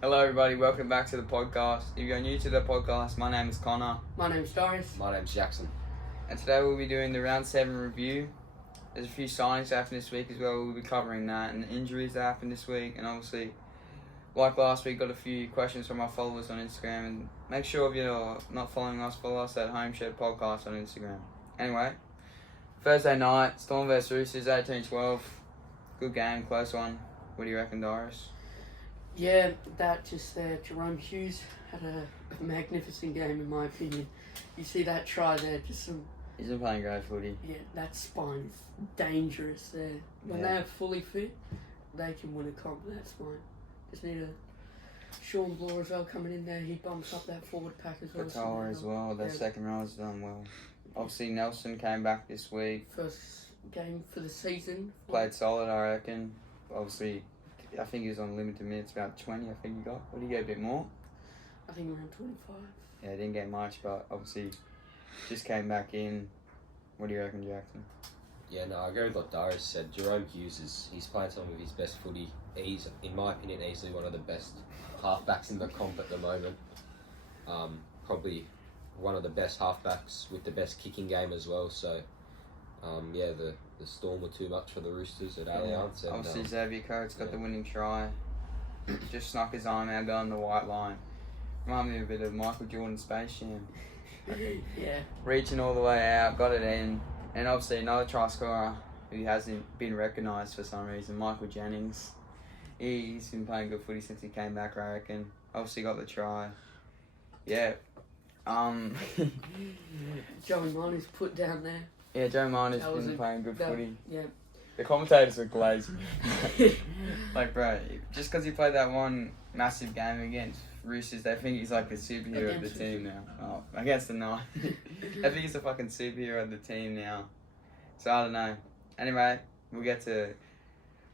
Hello everybody, welcome back to the podcast. If you're new to the podcast, my name is Connor. My name's Doris. My name's Jackson. And today we'll be doing the round 7 review. There's a few signings that happened this week as well, we'll be covering that, and the injuries that happened this week, and obviously, like last week, got a few questions from our followers on Instagram, and make sure if you're not following us, follow us at Homeshed Podcast on Instagram. Anyway, Thursday night, Storm vs Roosters, 18-12. Good game, close one. What do you reckon, Doris? Yeah, Jerome Hughes had a magnificent game in my opinion. You see that try there, He's been playing great footy. Yeah, that spine is dangerous there. When they are fully fit, they can win a comp with that spine. Just need a Sean Bloor as well coming in there. He bumps up that forward pack as well. Katoa as well. Their second row's done well. Obviously, Nelson came back this week. First game for the season. Played solid, I reckon. Obviously, I think he was on limited minutes, about 20, I think he got. What did he get, a bit more? I think around 25. Yeah, didn't get much, but obviously just came back in. What do you reckon, Jackson? Yeah, no, I agree with what Darius said. Jerome Hughes he's playing some of his best footy. He's, in my opinion, easily one of the best halfbacks in the comp at the moment. Probably one of the best halfbacks with the best kicking game as well. So, the Storm were too much for the Roosters at Allianz. And, obviously, Xavier Coates got the winning try. Just snuck his arm out down the white line. Reminded me a bit of Michael Jordan's Space Jam. Yeah. Reaching all the way out, got it in. And obviously another try scorer who hasn't been recognised for some reason, Michael Jennings. He's been playing good footy since he came back, I reckon. Obviously got the try. Yeah. Joey Marner's put down there. Yeah, Joe Marner's been playing good footy. Yeah. The commentators were glazing. Like, bro, just because he played that one massive game against Roosters, they think he's like the superhero of the team now. Oh, against the Nine. I think he's the fucking superhero of the team now. So, I don't know. Anyway, we'll get to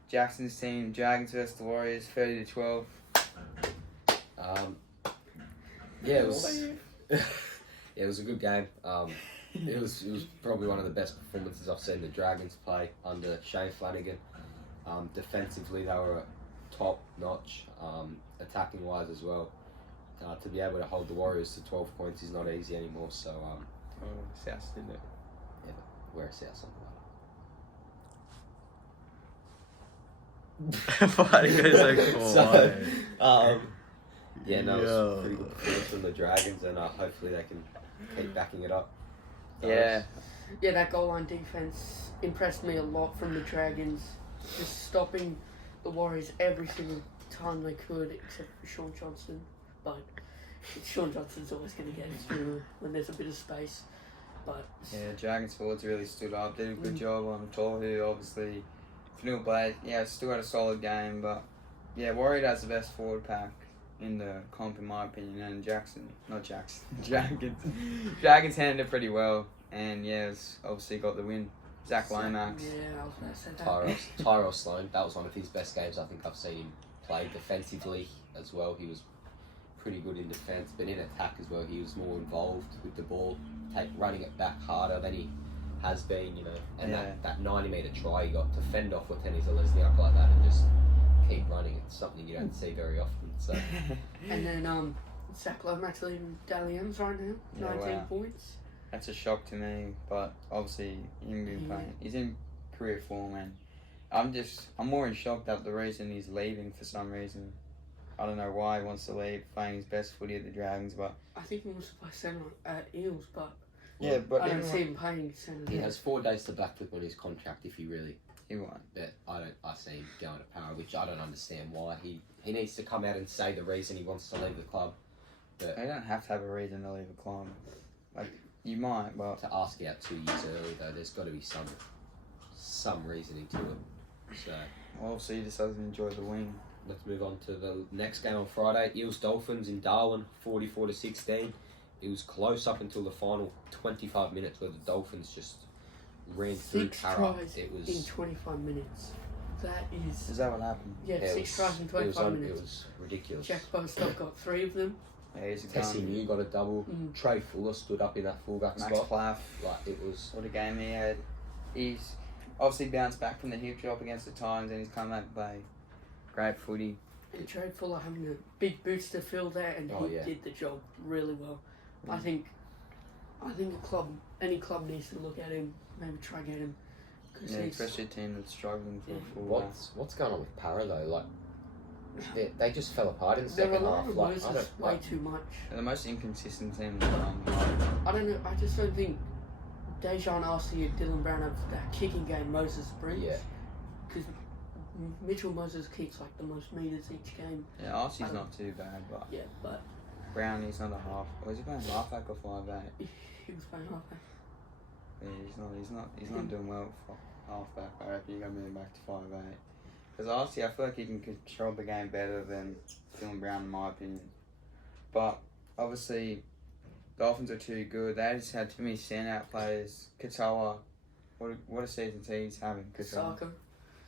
Jackson's team. Dragons versus the Warriors, 30-12. It was a good game. It was probably one of the best performances I've seen the Dragons play under Shane Flanagan. Defensively, they were top notch. Attacking wise as well. To be able to hold the Warriors to 12 points is not easy anymore. So, South did it. Yeah, but we're a South Why do you guys like it was a pretty good performance from the Dragons, and hopefully they can keep backing it up. Yeah, that goal line defense impressed me a lot from the Dragons, just stopping the Warriors every single time they could, except for Sean Johnson. But Sean Johnson's always going to get it through when there's a bit of space. But yeah, Dragons forwards really stood up. Did a good job on Tohu, obviously. Fanil Blade, still had a solid game, but Warrior has the best forward pack in the comp in my opinion, and Dragons handled it pretty well, and it's obviously got the win. Zach Lomax. Yeah, I was going to say that. Tyrell Sloan, that was one of his best games I think I've seen him play defensively as well. He was pretty good in defence, but in attack as well, he was more involved with the ball, running it back harder than he has been, and that 90-metre try he got to fend off Watene Zelezniak like that and just keep running. It's something you don't see very often. So. And then Zach Lomax leading Dally M's right now, 19 points. That's a shock to me, but obviously he's in career form, and I'm more in shock that the reason he's leaving for some reason. I don't know why he wants to leave, playing his best footy at the Dragons, but I think he wants to play centre at Eels, but but I don't see him playing centre. He has 4 days to blackbook on his contract if he really. He won't. But I see him going to Para, which I don't understand why. He needs to come out and say the reason he wants to leave the club. But they don't have to have a reason to leave a club. Like, you might, but to ask out 2 years early though, there's got to be some reasoning to it. So obviously he just doesn't enjoy the win. Let's move on to the next game on Friday. Eels Dolphins in Darwin, 44-16. It was close up until the final 25 minutes where the Dolphins just ran through Para. It was in 25 minutes. That is. Is that what happened? Yeah, 6 tries in 25 minutes. It was ridiculous. Jack Bostock got 3 of them. Yeah, he's a Tessie New got a double. Trey Fuller stood up in that fullback Max spot. Plaff. It was. What a game he had. He's obviously bounced back from the hip drop against the Titans, and he's come back to play great footy. And trade Fuller having a big booster fill there, and he did the job really well. I think any club needs to look at him, maybe try get him. Yeah, especially a team that's struggling for a full What's going on with Para though? Like, they just fell apart in the second half. Like, way too much. They're the most inconsistent team in the league. I don't know. I just don't think Dejan Arcee and Dylan Brown have that kicking game Moses brings. Yeah. Because Mitchell Moses kicks like the most meters each game. Yeah, Arcee's not too bad, but yeah, but Brown, he's not a half. Was he playing halfback or 5'8"? He was playing halfback. Yeah, he's not doing well for halfback. I reckon you got to move back to 5'8". Because Arcee, I feel like he can control the game better than Dylan Brown, in my opinion. But obviously, Dolphins are too good. They just had too many standout players. Katoa, what a season he's having.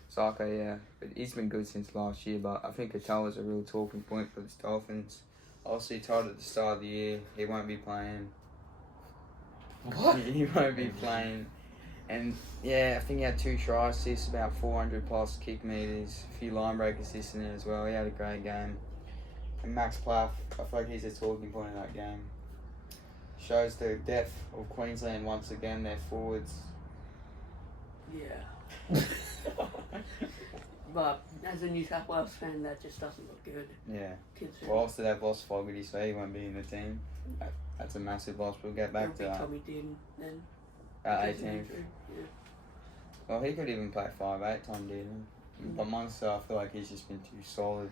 Saka, yeah. But he's been good since last year, but I think Katoa's a real talking point for the Dolphins. Obviously, told at the start of the year he won't be playing. What? He won't be playing. And yeah, I think he had 2 try assists, about 400 plus kick meters, a few line break assists in it as well. He had a great game. And Max Plaff, I feel like he's a talking point in that game. Shows the depth of Queensland once again, their forwards. Yeah. But as a New South Wales fan, that just doesn't look good. Yeah. Well, also they've lost Fogarty, so he won't be in the team. That's a massive loss. We'll get back to that. Tommy Dearden then. 18th. Yeah. Well, he could even play 5'8", Tom Dearden. But Munster, I feel like he's just been too solid.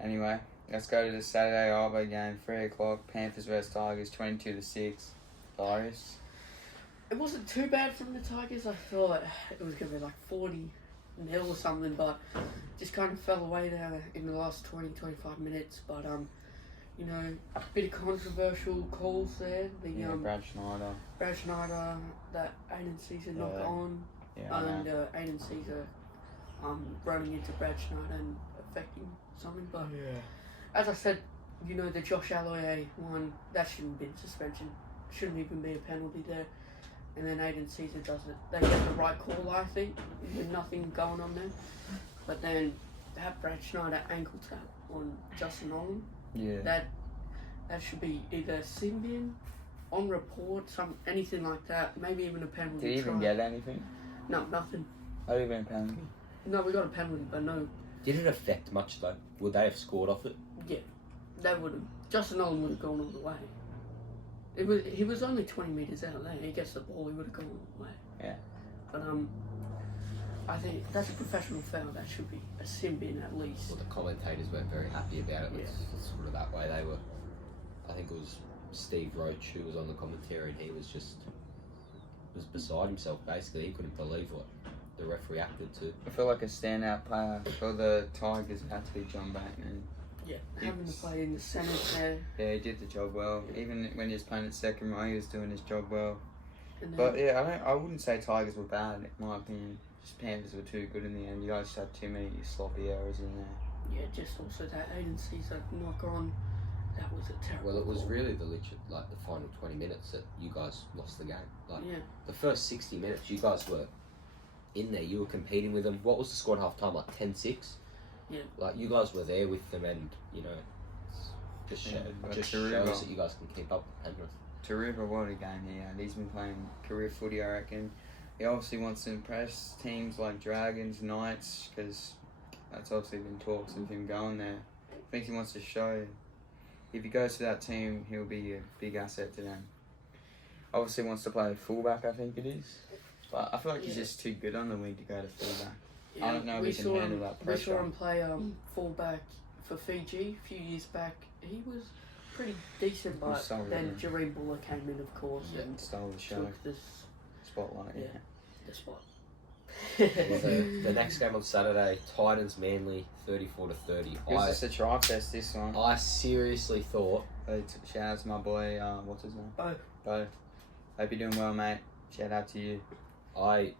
Anyway, let's go to the Saturday Arvo game, 3 o'clock. Panthers vs Tigers, 22-6. Darius. It wasn't too bad from the Tigers. I thought it was going to be like 40-0 or something, but just kind of fell away there in the last 20-25 minutes. But you know, a bit of controversial calls there. Brad Schneider. That Aiden Caesar knocked on, Yeah, and Aiden Caesar running into Brad Schneider and affecting something. But as I said, you know, the Josh Aloiai one, that shouldn't have been suspension. Shouldn't even be a penalty there. And then Aiden Caesar does it. They get the right call, I think, with nothing going on there. But then that Brad Schneider ankle tap on Justin Olam. Yeah. That should be either sin bin, on report, anything like that. Maybe even a penalty. Did he even get anything? No, nothing. Not even a penalty. No, we got a penalty, but no. Did it affect much though? Would they have scored off it? Yeah, they would have. Justin Olam would have gone all the way. He was only 20 metres out there. He gets the ball, he would have gone all the way. Yeah. But I think that's a professional foul. That should be a sin bin at least. Well, the commentators weren't very happy about it. It's sort of that way. They were. I think it was Steve Roach who was on the commentary, and he was beside himself. Basically, he couldn't believe what the ref reacted to. I feel like a standout player for the Tigers had to be John Bateman. Yeah, having to play in the centre there. Yeah, he did the job well. Even when he was playing at second row, he was doing his job well. And But yeah, I wouldn't say Tigers were bad, in my opinion. Just Panthers were too good in the end. You guys just had too many sloppy errors in there. Yeah, just also that Aiden Caesar knock on. That was a terrible. Well, it was call. really the final 20 minutes that you guys lost the game. Like the first 60 minutes, you guys were in there. You were competing with them. What was the score at half time? Like 10-6. Yeah. Like you guys were there with them, and you know, just shows that you guys can keep up with Penrith. Taruva, what a game he had. He's been playing career footy, I reckon. He obviously wants to impress teams like Dragons, Knights, because that's obviously been talks of him going there. I think he wants to show if he goes to that team, he'll be a big asset to them. Obviously wants to play fullback, I think it is. But I feel like he's just too good on the wing to go to fullback. Yeah, I don't know if he can handle that pressure. We saw him play fullback for Fiji a few years back. He was pretty decent, but then Jareem Buller came in, of course, and stole the show. Took this spotlight. Yeah, the spot. Well, the next game on Saturday, Titans Manly 34-30. It was just a try fest, this one. I seriously thought. Shout out to my boy, what's his name? Bo. Hope you're doing well, mate. Shout out to you. I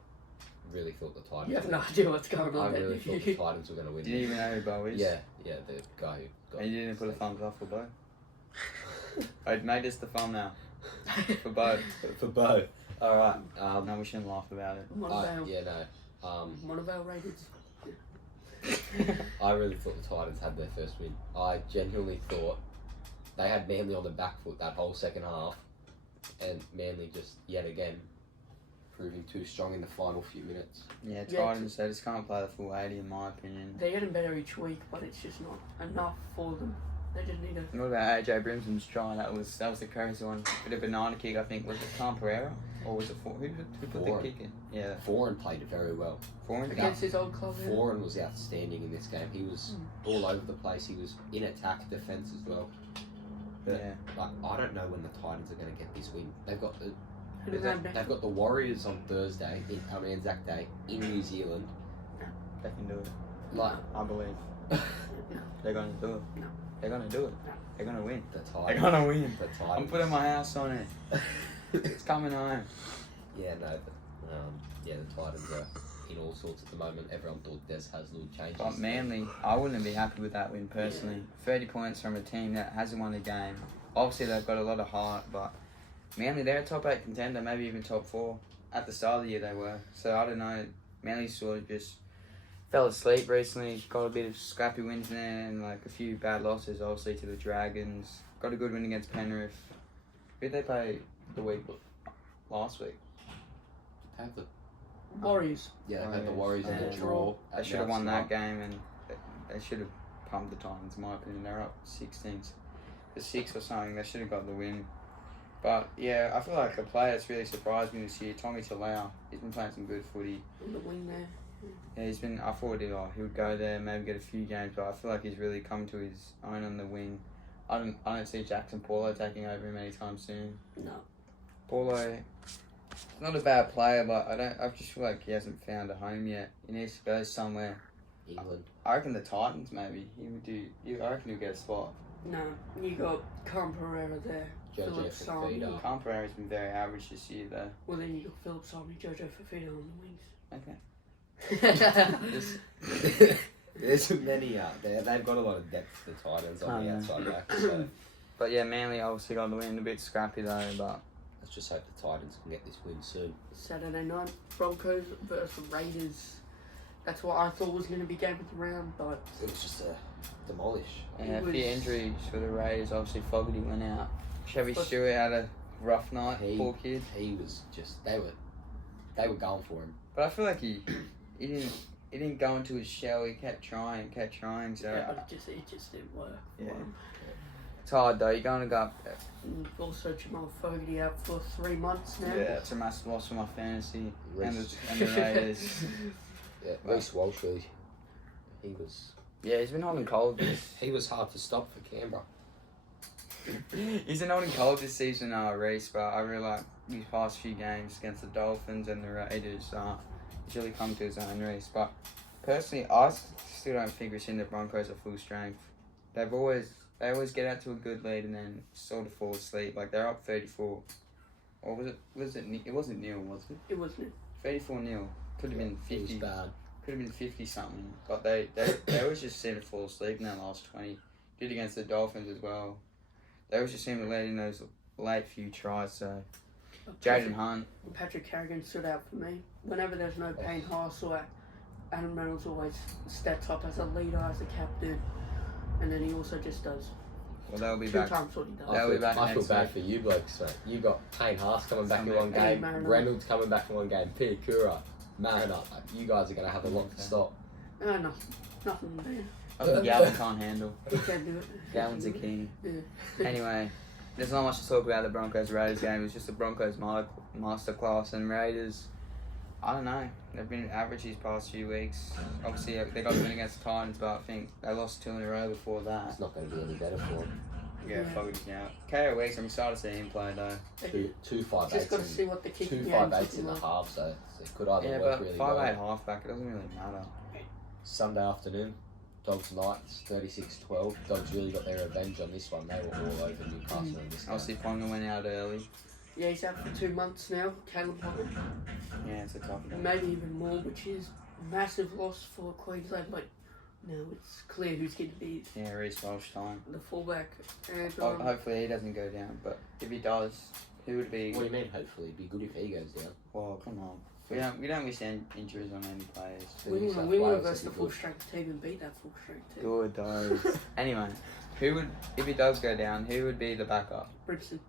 really thought the Titans. You have no idea what's going on. I really thought the Titans were going to win. Do you even know who Bo is? Yeah, the guy who got. And you didn't put a thumbs up for Bo? Wait, made this the thumbnail. For Bo. For Bo. Alright. No, we shouldn't laugh about it. Monavale. Monavale rated. I really thought the Titans had their first win. I genuinely thought they had Manly on the back foot that whole second half, and Manly just yet again proving too strong in the final few minutes. Yeah, Titans, they just can't play the full 80 in my opinion. They're getting better each week, but it's just not enough for them. They just need to... What about AJ Brimson's try? That was the crazy one. Bit of banana kick, I think. Was it Tom Pereira? Or was it who put the kick in? Yeah. Foran played it very well. Foran? Against his old club, Foran was outstanding in this game. He was all over the place. He was in attack, defence as well. But, like, I don't know when the Titans are going to get this win. They've got the Warriors on Thursday, Anzac Day, in New Zealand. They can do it. Like, I believe. They're going to do it. No. They're going to do it. No. They're going to win. The Titans. They're going to win. The Titans. I'm putting my house on it. It's coming home. Yeah, no, but, the Titans are in all sorts at the moment. Everyone thought Des Hasler changes. But Manly, I wouldn't be happy with that win personally. 30 points from a team that hasn't won a game. Obviously, they've got a lot of heart, but Manly, they're a top 8 contender, maybe even top 4. At the start of the year, they were. So, I don't know. Manly sort of just fell asleep recently. Got a bit of scrappy wins there and like a few bad losses, obviously, to the Dragons. Got a good win against Penrith. Who did they play the week last week? Have the Warriors. Yeah, they had the Warriors in the draw. They should have won that game and they should have pumped the Titans, in my opinion. They're up 16s. The 6 or something, they should have got the win. But yeah, I feel like a player that's really surprised me this year, Tommy Talau. He's been playing some good footy. On the wing there. Yeah, he's been. I thought he would go there, maybe get a few games, but I feel like he's really come to his own on the wing. I don't see Jackson Paulo taking over him anytime soon. No. Paulo, not a bad player, but I just feel like he hasn't found a home yet. He needs to go somewhere. England. I reckon the Titans maybe. He would do. I reckon he'll get a spot. No, you got Con Pereira there. Jojo Philip Sami. Fafita. Con Pereira's been very average this year though. Well, then you got Philip Sami, Jojo Fafita on the wings. Okay. There's many out there. They've got a lot of depth, the Titans, on the outside back. So But yeah, Manly obviously got the win. A bit scrappy though, but let's just hope the Titans can get this win soon. Saturday night, Broncos versus Raiders. That's what I thought was going to be game of the round, but It was just a demolish. yeah, a was- few injuries for the Raiders. Obviously, Fogarty went out. Chevy Stewart had a rough night. Poor kid. He was just they were going for him. But I feel like he didn't go into his shell. He kept trying. So yeah, but it just didn't work. Yeah. For him. it's hard though. You're going to go. And also, Jamal Fogarty out for 3 months now. Yeah, it's a massive loss for my fantasy and Reece. the Raiders. Yeah, Reece Walsh really. He was Yeah, he's been hot and cold. he was hard to stop for Canberra. He's been hot and cold this season, Reece. But I really like these past few games against the Dolphins and the Raiders. He's really come to his own, Reece. But personally, I still don't think we've seen the Broncos at full strength. They always get out to a good lead and then sort of fall asleep. Like they're up 34. Or was it? It wasn't nil, was it? It wasn't. 34-0. Could have been 50. It was bad. Could have been 50 something. But they always just seem to fall asleep in that last 20. Did against the Dolphins as well. They always just seem to let in those late few tries. So Jaden Hunt. Patrick Carrigan stood out for me. Whenever there's no Payne Haas or Adam Reynolds always steps up as a leader, as a captain, and then he also just does Well, they'll be 2 back. times what he does. They'll be back I feel next bad week. for you blokes, mate. You got Payne Haas coming back in Sunday. one game, Mariner. Reynolds coming back in one game, Peter Kura, Mariner. Like, you guys are going to have a lot to stop. Nothing there. I think Galvin can't handle. He can't do it. Galvin's a king. Yeah. Anyway, there's not much to talk about the Broncos-Raiders game. It was just the Broncos masterclass and Raiders. I don't know. They've been average these past few weeks. Obviously, they got the win against the Titans, but I think they lost 2 in a row before that. It's not going to be any better for them. Yeah, Fogarty's out. KO Weeks, I'm excited to see him play though. Two 5'8" Just got to see what the kicking two game's 5'8" looking in the like. half, so it could either Yeah, work but really 5'8" well. halfback, it doesn't really matter. Sunday afternoon, Dogs Knights 36-12. Dogs really got their revenge on this one. They were all over Newcastle in this game. Obviously, Ponga went out early. Yeah, he's out for 2 months now. Caleb Potter. Yeah, it's a tough one. Maybe even more, which is a massive loss for Queensland. But now it's clear who's going to be Yeah, Reece Walsh time. the fullback. And Hopefully he doesn't go down, but if he does, who would be? What do you mean, hopefully? It'd be good if he goes down. Well, come on. We don't miss any injuries on any players. We New South want to Wales versus would the be full good. strength team and beat that full strength team. Good dogs. Anyway, who would, if he does go down, who would be the backup? Bridgeton.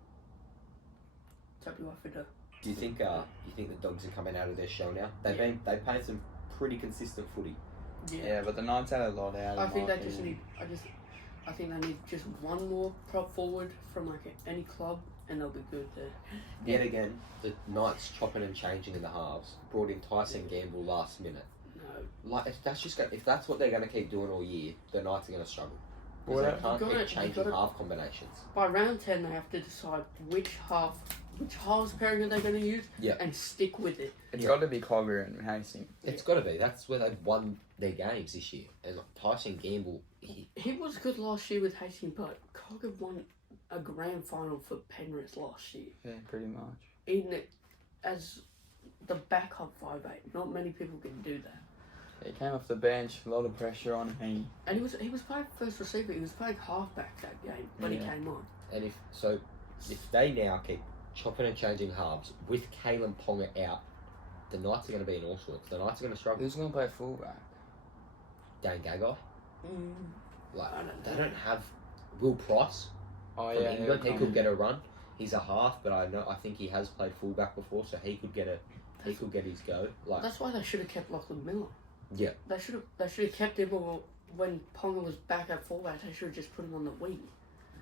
WFD. Do you think the Dogs are coming out of their shell now? They played some pretty consistent footy. Yeah, but the Knights had a lot out. I think they just need. I think they need just one more prop forward from like any club, and they'll be good there. Yet again, the Knights chopping and changing in the halves. Brought in Tyson Gamble last minute. No, Like if that's what they're going to keep doing all year, the Knights are going to struggle. Because Well, they can't you gotta- keep changing you gotta- half combinations. by round 10 they have to decide which halves pairing are they going to use, Yeah. and stick with it. It's Yeah. got to be Cogger and Hastings. It's got to be. That's where they've won their games this year. And like, Tyson Gamble, He was good last year with Hastings, but Cogger won a grand final for Penrith last year. Yeah, pretty much. In it as the backup 5'8", not many people can do that. He came off the bench, a lot of pressure on him. And he was playing first receiver. He was playing halfback that game when he Yeah. came on. and if they now keep chopping and changing halves with Kalen Ponga out, the Knights are going to be in all sorts. The Knights are going to struggle. Who's going to play fullback? Dan Gagai, like I don't they know. don't have Will Price Oh from yeah, England. He he'll could come get a run. He's a half, but I think he has played fullback before, so he could get his go. Like That's why they should have kept Lachlan Miller. Yeah. They should have kept him, or when Ponga was back at fullback, they should have just put him on the wing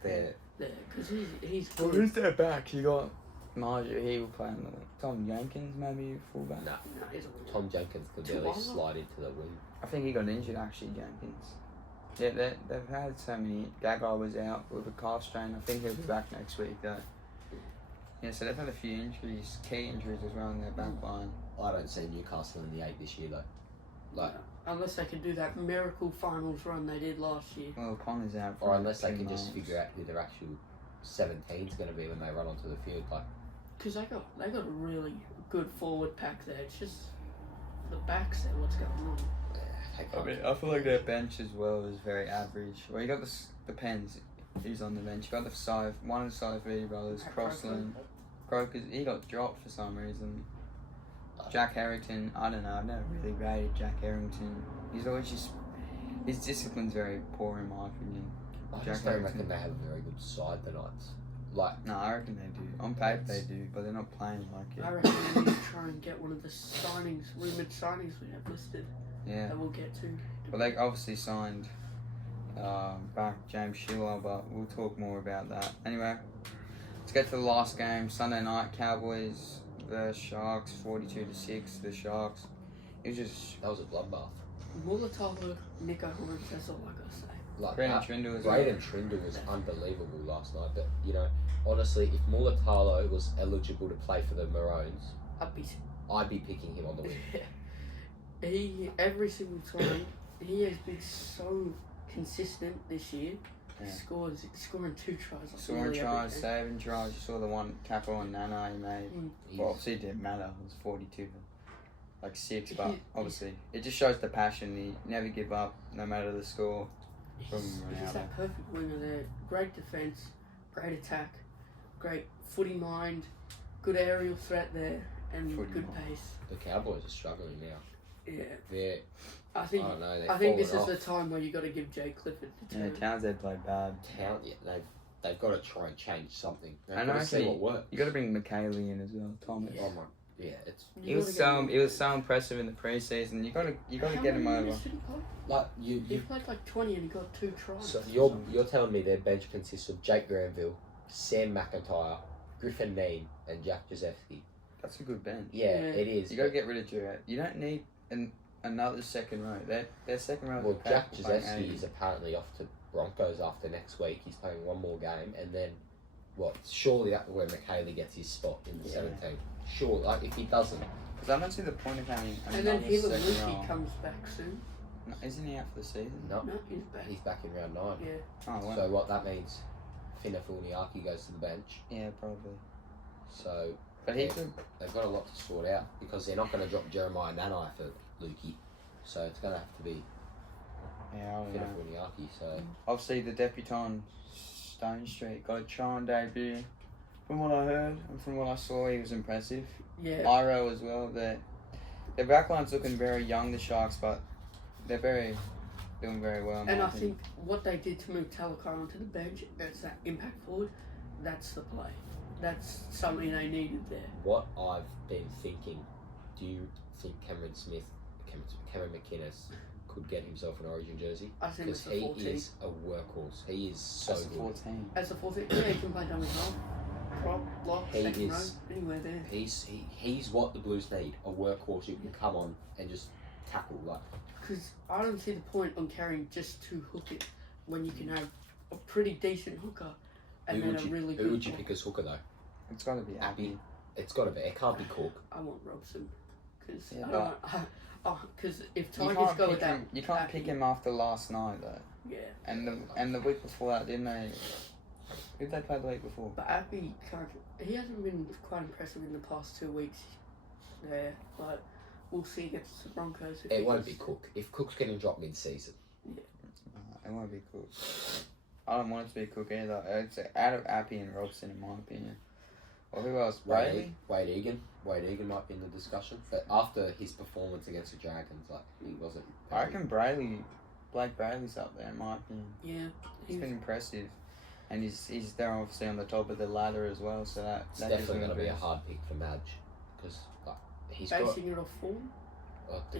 they're there, because he's Well, good. who's their back? You got Marjorie, he will play on the wing. Tom Jenkins, maybe fullback. no. No, he's a Tom Jenkins could barely Tuala? slide into the wing. I think he got injured actually, Jenkins. Yeah, they've had so many. Gagai was out with a calf strain. I think he'll be back next week though. Yeah, so they've had a few injuries, key injuries as well in their back line. I don't see Newcastle in the 8 this year though. Like, Unless they can do that miracle finals run they did last year. Well, Connor's out for or unless they 2 can just months. figure out who their actual 17 is going to be when they run onto the field. Like, Because they got a really good forward pack there. It's just the backs there, what's going on. they I can't. mean, I feel like their bench as well is very average. Well, you got the Pens, he's on the bench. You got one of the Saifidi brothers, Crossland. Croker's, he got dropped for some reason. Jack Harrington, I don't know, I've never really rated Jack Harrington. He's always just, his discipline's very poor in my opinion. I Jack just don't Harrington. reckon they have a very good side, the Knights. Like, No, I reckon they do. On paper they do, but they're not playing like I it. reckon we need to try and get one of the rumoured signings we have listed Yeah. that we'll get to. Well, they obviously signed back James Schiller, but we'll talk more about that. Anyway, let's get to the last game. Sunday night, Cowboys versus Sharks, 42-6. The Sharks. It was just that was a bloodbath. Mulatalo, Nico Horns, that's all I gotta say. Like, Braden Trindle as well. Braden Trindle was unbelievable last night. But, you know, honestly, if Mulatalo was eligible to play for the Maroons, I'd be picking him on the wing. He every single time he has been so consistent this year. Yeah. Scoring 2 tries. Like Scoring nearly every tries, game. saving tries. You saw the one tackle on Nana he made. He's- Well, obviously it didn't matter. It was 42 like 6, but He- obviously it just shows the passion. He never give up, no matter the score. From He's Ronaldo. that perfect winger there. Great defence, great attack, great footy mind, good aerial threat there, and Footy good mind. pace. The Cowboys are struggling now. Yeah, They're, I think. I don't know, they're I think this is falling the time where you got to give Jay Clifford the Yeah, turn. Townsend played bad. talent. Yeah, they've got to try and change something. They've And got to see actually, what works. You got to bring McKaylee in as well, Thomas. Oh my, yeah, it's He was so impressive in the preseason. You got to get him over. like He you. played like 20 and he got 2 tries. So you're telling me their bench consists of Jake Granville, Sam McIntyre, Griffin Neame, and Jack Josefsky. That's a good bench. Yeah, Yeah. it is. You got to get rid of Jarrett. You don't need another second row. Their second row. Well, Jack Josefsky is apparently off to Broncos after next week. He's playing one more game, and then what? Surely that's where McKaylee gets his spot in the 17. Sure, like if he doesn't, Because I don't see the point of having And then another second Hilaluki row. comes back soon. No, isn't he out for the season? no, No, he's back. he's back in round 9. Yeah. Oh, well. So what that means, Fina Fulniaki goes to the bench. Yeah, probably. So But he Yeah. could. they've got a lot to sort out because they're not going to drop Jeremiah Nanai for Lukey. So it's going to have to be Yeah, I don't Fina know. Fulniaki. So Obviously, the debutant Stone Street got a Tron debut. From what I heard and from what I saw, he was impressive. Yeah. Iro as well, the Their backline's looking very young, the Sharks, but they're doing very well. in And my I opinion. think what they did to move Talakai onto the bench as that impact forward, that's the play. That's something they needed there. What I've been thinking, do you think Cameron McInnes could get himself an Origin jersey? I think Because it's a 14. he is a workhorse. He is so That's a good. 14. As a 14, yeah, he can play dummy half, prop, lock, He second row, is- anywhere there. He's what the Blues need. A workhorse who can come on and just tackle. Like, Because I don't see the point on carrying just 2 hookers when you can have a pretty decent hooker and then a really good who would you one. pick as hooker though? It's got to be Abby. Abby. It's got to be. It can't be Cook. I want Robson. Because Yeah, I don't know. Because if You Tigers can't, go pick with that, him, you can't pick him after last night though. yeah. And the week before that, didn't they? Who did they play the week before? But Appy he hasn't been quite impressive in the past 2 weeks there, but we'll see against the Broncos. It won't be Cook. If Cook's getting dropped mid-season, It won't be Cook. I don't want it to be Cook either. It's out of Appy and Robson in my opinion. Or who else? Brady? Wade Egan might be in the discussion. But after his performance against the Dragons, like he wasn't. I reckon Blake Brayley's up there in my opinion. Yeah. He's been impressive. And he's there obviously on the top of the ladder as well, so It's that definitely going to be a hard pick for Madge because like he's Basing it off form, got.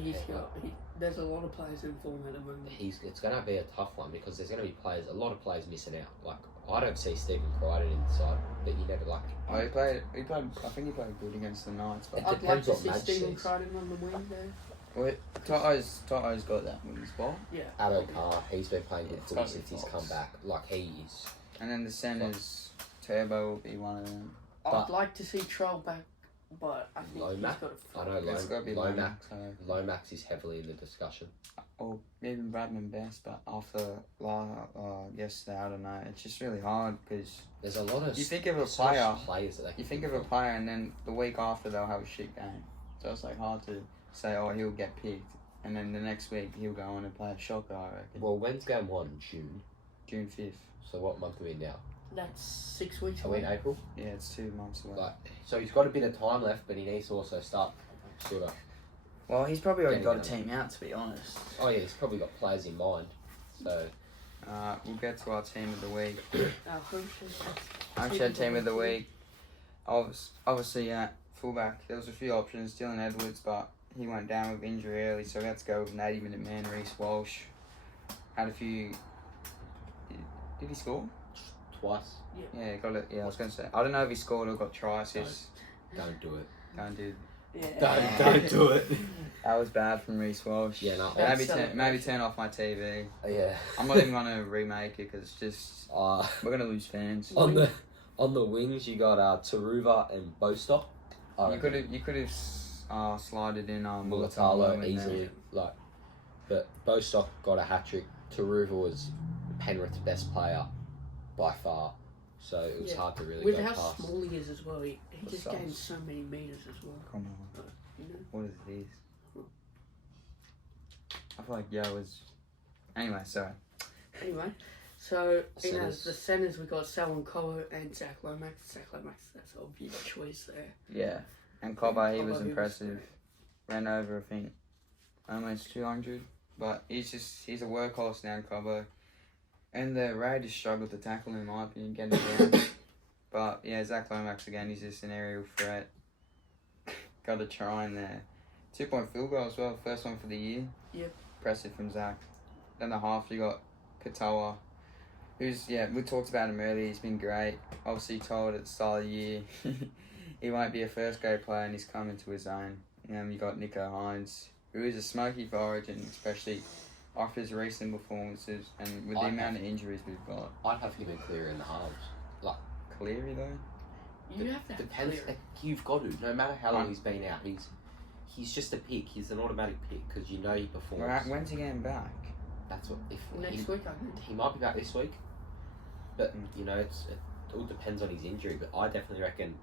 there's a lot of players in form at the moment. It's going to be a tough one because there's going to be a lot of players missing out. Like I don't see Stephen Crichton inside, but you never like. Oh, he played. I think he played good against the Knights, but It I'd like depends to what see Madge Stephen sees. Crichton on the wing there. wait, Toto's got that with his ball. Yeah. Addo Carr, he's been playing good It's footy gotta be since he's Fox. come back. Like he is. And then the centers, Turbo will be one of them. I'd But- like to see Troll back, but I think Lomax? he's got I know It's got to be Lomax. Lomax. Lomax is heavily in the discussion. Or even Bradman Best, but after yesterday, I don't know. It's just really hard because There's a lot of you think of a so much player, players that they you can think pick of a from. player, and then the week after they'll have a shit game. So it's like hard to say, oh, he'll get picked, and then the next week he'll go on and play a shocker. I reckon. Well, when's game 1? June. June 5th. So what month are we in now? That's 6 weeks Are we in away. April? Yeah, it's 2 months away. Like, so he's got a bit of time left, but he needs to also start sort of. Well, he's probably already Getting got a team out, to be honest. Oh yeah, he's probably got players in mind. So We'll get to our team of the week. Homeshed Team of the week. Obviously, at fullback, there was a few options. Dylan Edwards, but he went down with injury early, so we had to go with an 80-minute man, Reece Walsh. Had a few. Did he score? twice, Yeah, got it. Yeah, I was gonna say. I don't know if he scored or got try assist. don't do it. Don't do. Yeah. Don't do it. That was bad from Reece Walsh. Yeah, no. That's Maybe turn off my TV. Yeah. I'm not even gonna remake it because it's just we're gonna lose fans. On the wings, you got Taruva and Bostock. You could have slided in Mulatalo in easily, like, but Bostock got a hat trick. Taruva was Penrith's best player by far, so it was Yeah. hard to really With go how past. small he is as well, he What's just up? gained so many meters as well. Come on, You know? what is this? I feel like was. Anyway, sorry. Anyway, so in Centers. the centers we got Salon Coe and Zach Lomax. Zach Lomax, that's an obvious choice there. Yeah, and Cobber, he Cobber, was he was impressive. great. Ran over, I think, almost 200. But he's a workhorse now, Cobber. And the Raiders struggled to tackle him, in my opinion, getting around. But yeah, Zach Lomax again, he's just an aerial threat. Got a try in there. 2-point field goal as well, first one for the year. Yep. Impressive from Zach. Then the half, you got Katoa, who's, we talked about him earlier, he's been great. Obviously told at the start of the year he won't be a first grade player and he's coming to his own. You got Nico Hines, who is a smoky for Origin, especially after his recent performances and with the amount of injuries we've got. I'd have him in clear in the halves. Like, Cleary though? You have to have depends. clear. You've got to. No matter how long he's been out, he's just a pick. He's an automatic pick because you know he performs. When's he getting back? That's what. If Next week, I think. he might be back this week, but you know it all depends on his injury. But I definitely reckon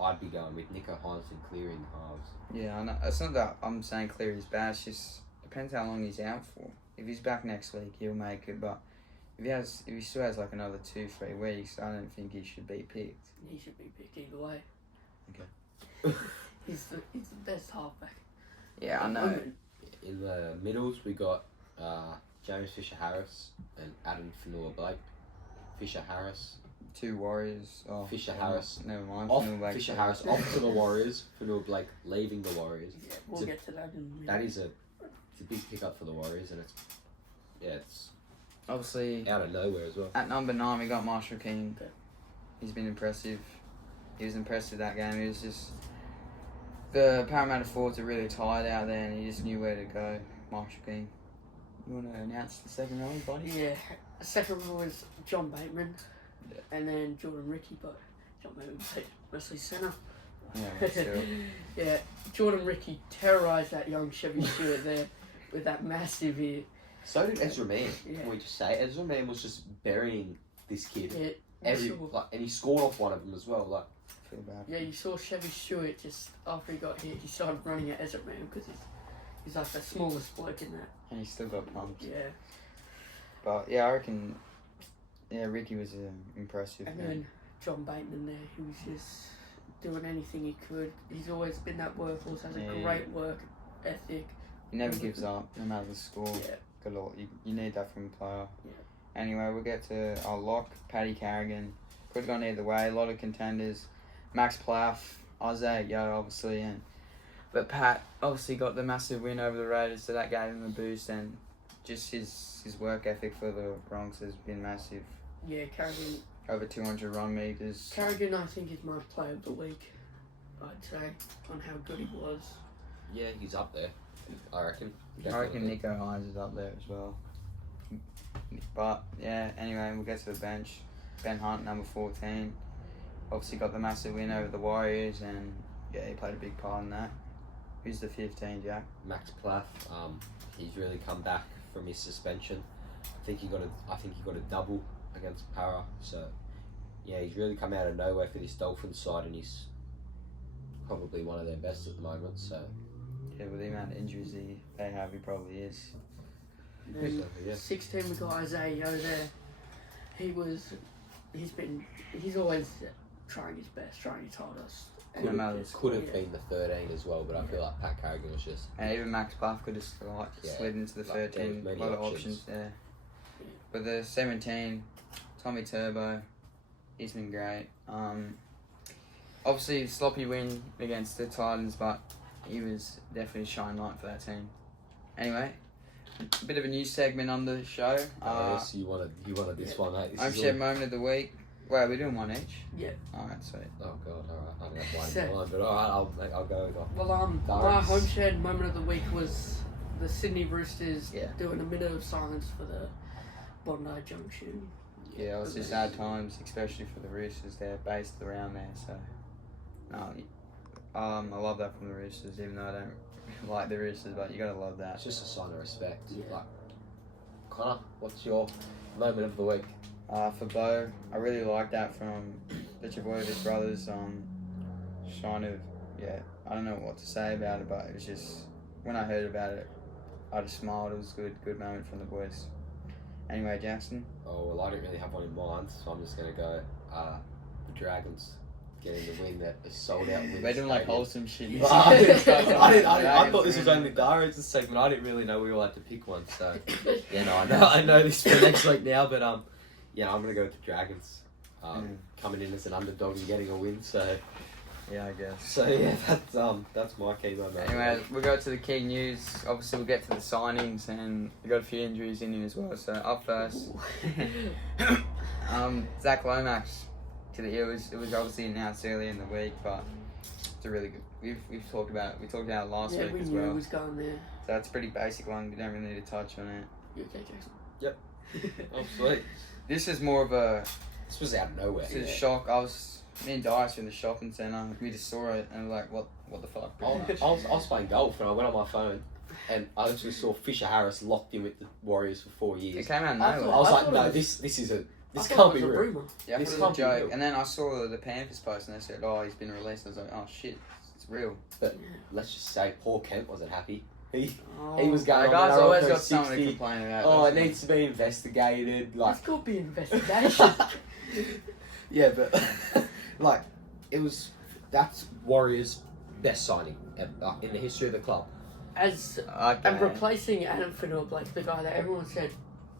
I'd be going with Nico Hines and Cleary in the halves. Yeah, I know. It's not that I'm saying Cleary's bad, it's just depends how long he's out for. If he's back next week, he'll make it, but if he still has like another 2-3 weeks, I don't think he should be picked. He should be picked either way. Okay. He's the best halfback. Yeah, I know. moment. In the middles, we got James Fisher-Harris and Adam Fanua-Blake. Fisher-Harris. 2 Warriors. Oh, Fisher-Harris. Never mind. Off Fanua-Blake. Fisher-Harris off to the Warriors. Fanua-Blake leaving the Warriors. Yeah, we'll get to that in a minute. That is it's a big pickup for the Warriors, and it's Obviously, out of nowhere as well. at number 9, we got Marshall King. Okay. He's been impressive. He was impressive that game. He was just... The Parramatta forwards are really tired out there, and he just knew where to go. Marshall King. You want to announce the second row, buddy? Yeah, the second row was John Bateman, Yeah. and then Jordan Ricky, but John Bateman played mostly centre. Yeah, still. Yeah, Jordan Ricky terrorised that young Chevy Stewart there with that massive hit. So did Ezra Mann. Yeah. Can we just say Ezra Mann was just burying this kid Yeah, and he scored off one of them as well. Like, Feel bad. yeah, you saw Chevy Stewart just after he got hit, he started running at Ezra Man because he's like the smallest bloke in that. And he still got pumped. Yeah, But, yeah, I reckon... Yeah, Ricky was impressive. and man. then John Bateman there, he was just doing anything he could. He's always been that workhorse, has a Yeah. great work ethic. He never gives up, no matter the score. Yeah. Good Lord, you need that from a player. Yeah. Anyway, we'll get to our lock, Paddy Carrigan. Could have gone either way. A lot of contenders. Max Plaff, Isaiah Yo, obviously, but Pat obviously got the massive win over the Raiders, so that gave him a boost, and just his work ethic for the Bronx has been massive. Yeah, Carrigan. Over 200 run meters. Carrigan, I think, is my player of the week. I'd say on how good he was. yeah, he's up there. I reckon. I reckon Definitely. Nico Hines is up there as well. But yeah, anyway, we'll get to the bench. Ben Hunt, number 14. Obviously got the massive win over the Warriors, and yeah, he played a big part in that. Who's the 15, Jack? Max Plath. He's really come back from his suspension. I think he got a double against Para. So yeah, he's really come out of nowhere for this Dolphins side, and he's probably one of their best at the moment. So Yeah, with the amount of injuries they have, he probably is. And yeah. 16, we got Isaiah Yo there. He's always trying his best, trying his hardest. No matter the Could have Yeah. been the 13 as well, but I feel like Pat Carrigan was just And even Max Plaff could have Yeah, slid into the like, there 13. was many A lot of options. options there. But the 17, Tommy Turbo, he's been great. Obviously, sloppy win against the Titans, but he was definitely a shining light for that team. Anyway, a bit of a new segment on the show. yes, you wanted this one, mate. This is Homeshed moment of the week. Wait, we're doing one each? Yeah. Alright, sweet. Oh god, alright. I don't have So- one in mind, but alright, I'll go with that. Well, my Darts. Homeshed moment of the week was the Sydney Roosters Yeah. doing a minute of silence for the Bondi Junction. Yeah, obviously sad times, especially for the Roosters. They're based around there, so... No, I love that from the Roosters, even though I don't like the Roosters, but you gotta love that. It's just a sign of respect. Yeah. Like, Connor, what's your moment of the week? For Bo, I really like that from the Trebojevic brothers. Kind of, yeah, I don't know what to say about it, but it was just, when I heard about it, I just smiled. It was a good moment from the boys. Anyway, Jackson. Oh, well, I don't really have one in mind, so I'm just going to go the Dragons getting the win that is sold out. We're doing like wholesome shit. Well, I thought this was only Darius' segment. I didn't really know we all had to pick one, so yeah, no, I know this for next week now, but yeah, I'm gonna go with the Dragons, coming in as an underdog and getting a win. So Yeah, I guess. So yeah, that's my key moment. Anyway, we'll go to the key news. Obviously, we'll get to the signings, and we've got a few injuries in here as well. So up first, Zach Lomax to the Eels. It was obviously announced earlier in the week, but it's a really good. We've talked about it. We talked about it last Yeah, week we as knew well. it was going there. So it's a pretty basic one. We don't really need to touch on it. You okay, Jackson? Oh sweet. This is more of a This was out of nowhere. This is a shock. Me and Dice were in the shopping centre. We just saw it and we're like, what the fuck? I was playing golf and I went on my phone and I actually saw Fisher Harris locked in with the Warriors for 4 years. It came out of I nowhere. I was I like, thought no, it was- this I can't thought be it was a real. rumour. Yeah, I This thought it was can't a be joke. real. And then I saw the Panthers post and they said, oh, he's been released. I was like, oh shit, it's real. But let's just say Paul Kent wasn't happy. He Oh, was going The on guy's there always after got something to 60. complain about. Oh, it doesn't he? needs to be investigated. Like, It's got to be an investigation. yeah, but like, that's Warriors' best signing in the history of the club. As Okay. and replacing Adam Fanua-Blake, the guy that everyone said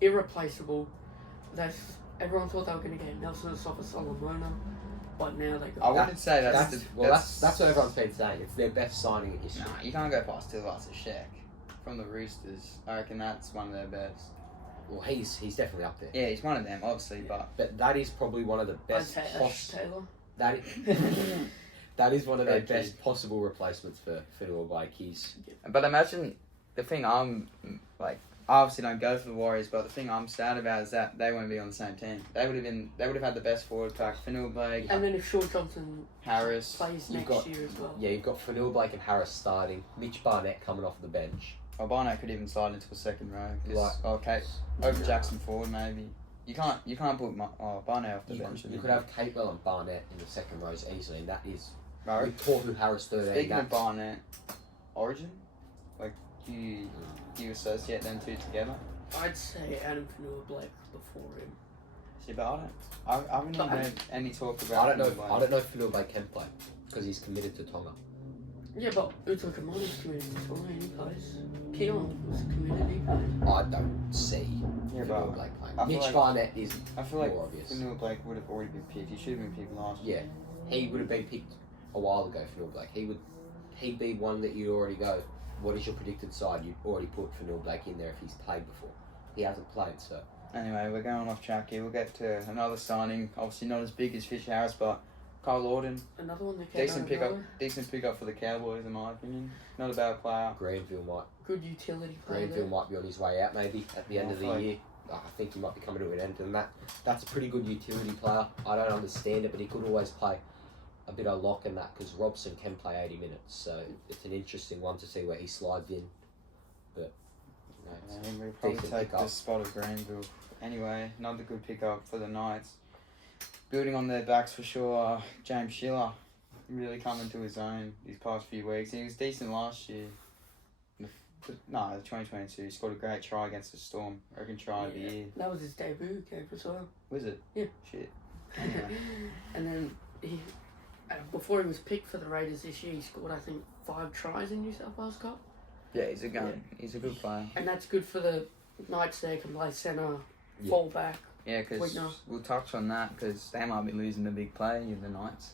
irreplaceable. Everyone thought they were going to get Nelson Asafa-Solomona, but now they I got. wouldn't say that's that's what everyone's been saying. It's their best signing in history. Nah, you can't go past Tuivasa Sheck from the Roosters. I reckon that's one of their best. Well, he's definitely up there. Yeah, he's one of them, obviously, But that is probably one of the I'd best. say Ash Taylor. That is one of their Okay. best possible replacements for Fanua-Blake. But imagine the thing I'm like. I obviously don't go for the Warriors, but the thing I'm sad about is that they won't be on the same team. They would have had the best forward pack. Fanua-Blake, And then if Shaw Johnson Harris. plays You've next got- year as well. Yeah, you've got Fanua-Blake and Harris starting. Mitch Barnett coming off the bench. Obano could even slide into a second row. Right. Okay, over Jackson Ford maybe. You can't put Barnett off the You bench. could have Capewell and Barnett in the second rows easily, and that is Right. with Porhu Harris 13. Speaking of that's- Barnett, Origin, like you associate them two together. I'd say Adam Fanua-Blake before him. See, but I haven't But heard any talk about. I don't know. Fanua-Blake. I don't know if Fanua-Blake can play because he's committed to Tonga. Yeah, but Uto Kamani's committed to Tonga and he plays. Keon was committed, he plays. I don't see Yeah, but Fanua-Blake I playing. feel Mitch like- Barnett is I feel like more obvious. Fanua-Blake would have already been picked. He should have been picked last year. Yeah, he would have been picked a while ago. Fanua-Blake. He'd be one that you already go. What is your predicted side? You'd already put Fanua-Blake in there if he's played before. He hasn't played, so. Anyway, we're going off track here. We'll get to another signing. Obviously not as big as Fish Harris, but Kyle Lorden, Another one that came out of nowhere. decent pickup for the Cowboys in my opinion. Not a bad player. Granville might Good utility player there. might be on his way out maybe at the end of the Hopefully. year. I think he might be coming to an end, and that's a pretty good utility player. I don't understand it, but he could always play a bit of lock and that because Robson can play 80 minutes, so it's an interesting one to see where he slides in. But We'll probably decent take pickup. the spot of Granville. Anyway, another good pickup for the Knights. Building on their backs for sure, James Schiller really coming to his own these past few weeks. He was decent last year. No, 2022. He scored a great try against the Storm. I reckon try of the year. That was his debut game as well. Was it? Yeah. Shit. Anyway. And then before he was picked for the Raiders this year, he scored I think 5 tries in New South Wales Cup. Yeah, he's a gun. He's a good player. And that's good for the Knights. They can play centre, Yeah. fullback. Yeah, because Winger. we'll touch on that because they might be losing the big player, the Knights.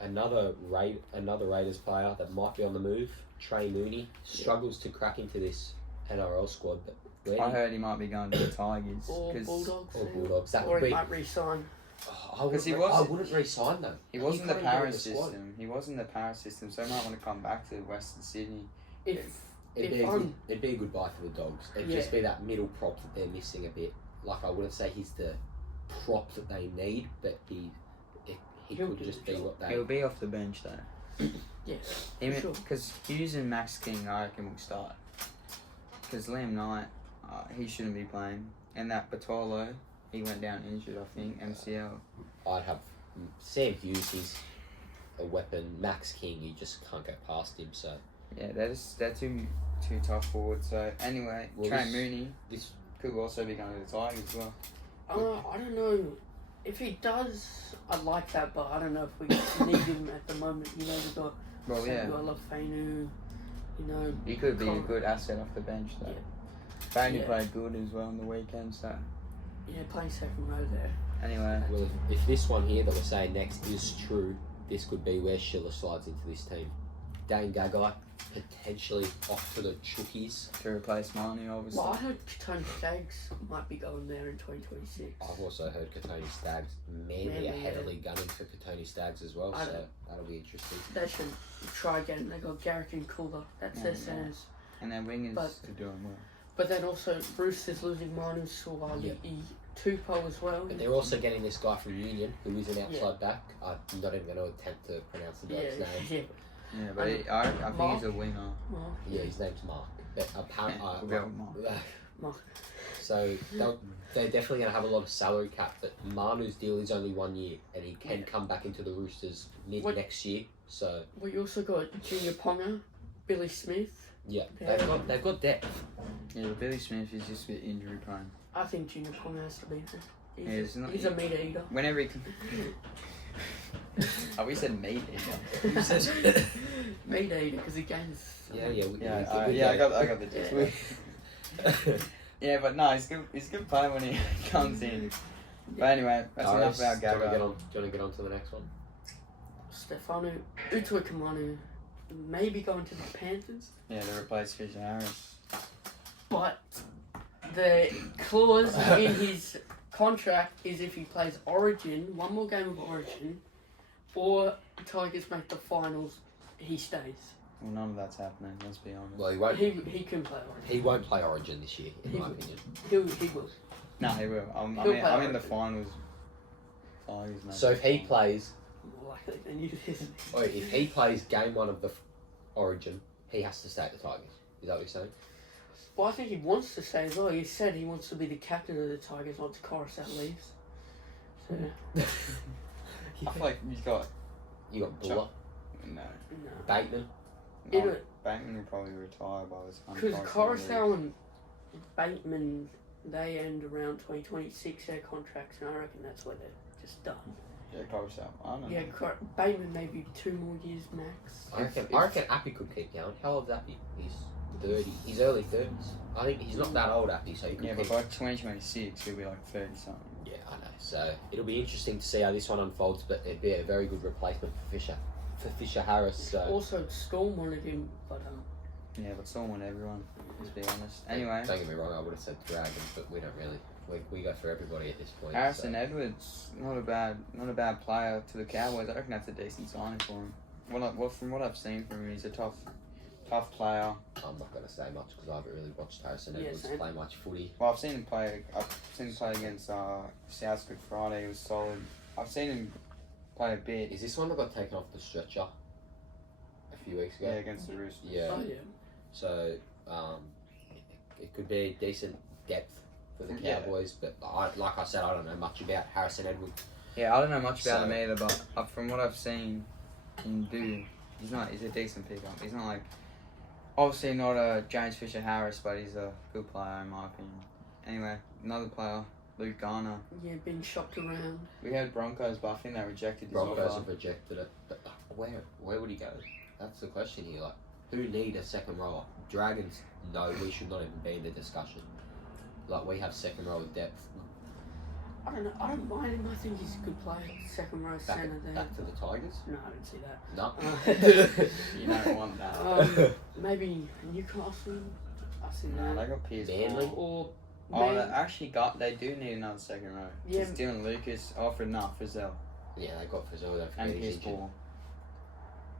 another Raiders player that might be on the move, Trey Mooney, struggles to crack into this NRL squad, but I heard he might be going to the Tigers. Or 'cause Bulldogs. or Bulldogs. That Or would he be. might re-sign. I wouldn't, he I was- wouldn't re-sign them. He was in the can't even Paris do the squad. system. He was in the Paris system, so he might want to come back to Western Sydney. It'd be a good buy for the Dogs. It'd Yeah. just be that middle prop that they're missing a bit. Like I wouldn't say he's the prop that they need, but he He'll could do just the be job. what they. He'll be off the bench though. Yeah, for sure. Because Hughes and Max King, I reckon, will start. Because Liam Knight, he shouldn't be playing. And that Bartolo, he went down injured, I think, MCL. I'd have Sam Hughes. He's a weapon. Max King, you just can't go past him. So Yeah, they're two tough forwards. So anyway, Well, Trey this- Mooney this could also be going to the Tigers as well. I don't know. If he does, I like that, but I don't know if we need him at the moment. You know, we've got Well, yeah, Samuel Fainu, you know. he could be a Con- good asset off the bench though. Yeah. Bainey Yeah. played good as well on the weekend. So Yeah, playing second row there. anyway, well, if this one here that we're saying next is true, this could be where Schiller slides into this team. Dane Gagai potentially off to the Chookies. to replace Marnie, obviously. Well, I heard Tony Staggs might be going there in 2026. I've also heard Katoni Staggs. Manly Manly, are yeah. heavily gunning for Katoni Staggs as well, I so don't- that'll be interesting. They should try again. They got Garrick and Cooler. That's Yeah, their yeah. centres. And their wingers But- are doing well. But then also Roosters losing Manu Suwali, Tupou as well. But they're also getting this guy from Union, who is an outside back. I'm not even going to attempt to pronounce the bloke's name. Yeah. Yeah, but I think Mark? he's a winger. Well, Yeah, his name's Mark. But apparently, We'll go with Mark. Mark. So they're definitely going to have a lot of salary cap. But Manu's deal is only 1 year, and he can come back into the Roosters mid What- next year. So We also got Junior Ponga, Billy Smith. yeah, Yeah. they've got depth. Yeah, but Billy Smith is just a bit injury prone. I think Junior Ponga has to be there. Yeah, it's not- He's a meat eater. Whenever he can, Oh, we said meat eater. Who says? Meat eater, because he gains. I got the gist. Yeah, but no, he's good player when he comes in. But anyway, that's enough about Gabba. Do you want to get on to the next one? Stefano Utuikamanu maybe going to the Panthers. Yeah, to replace Fisher Harris. But the clause in his contract is if he plays Origin, one more game of Origin, or the Tigers make the finals, he stays. Well, none of that's happening, let's be honest. Well, he won't. He can play Origin. He won't play Origin this year, in my opinion. He will. No, he will. I'm He'll in play the finals. Tigers, So if he plays, More likely than you did. or if he plays game one of the Origin, he has to stay at the Tigers. Is that what you're saying? Well, I think he wants to stay as well. He said he wants to be the captain of the Tigers once Coruscant leaves. So, I feel like You got Buller, no. no. Bateman. Bateman will probably retire by this time. Because Coruscant and Bateman, they end around 2026 their contracts, and I reckon that's where they're just done. Yeah, Coruscant. I don't know. Yeah, Bateman maybe 2 more years max. I reckon Appy could keep going. How old's Appy? He's 30. He's early 30s. I think he's not that old, Appy, so he could Yeah, keep. but by 2026 he'll be like 30 something. Yeah, I know. So it'll be interesting to see how this one unfolds, but it'd be a very good replacement for Fisher Harris. So Also, Storm wanted him, but Yeah, but so want everyone. Let's be honest. Anyway, don't get me wrong, I would have said Dragons, but we don't really. We go for everybody at this point. Harrison Edwards, not a bad player to the Cowboys. I reckon that's a decent signing for him. From what I've seen from him, he's a tough player. I'm not going to say much because I haven't really watched Harrison Yeah, Edwards same. play much footy. Well, I've seen him play against South Good Friday. He was solid. I've seen him play a bit. Is this one that got taken off the stretcher a few weeks ago? Yeah, against the Roosters. Yeah. oh yeah. So it could be decent depth for the Yeah. Cowboys, but like I said, I don't know much about Harrison Edwards. Yeah, I don't know much about So- him either, but from what I've seen him do, he's a decent pickup. He's not like, obviously not a James Fisher Harris, but he's a good player in my opinion. Anyway, another player, Luke Garner. Yeah, being shopped around. We had Broncos, but I think they rejected his Broncos offer. have rejected it. But where would he go? That's the question here. Like, who need a second rower? Dragons, no, we should not even be in the discussion. Like, we have second rower depth. I don't know. I don't mind him. I think he's a good player. Second row centre there. Back to the Tigers? No, I didn't see that. No. You don't want that. Maybe Newcastle. I see No, that. they got Piers Manly? Paul. Or Oh, they do need another second row. Yeah. It's Dylan Lucas, Alfred Nutt, Frizzell, Yeah, they got Frizzell there for and being Piers injured. Paul.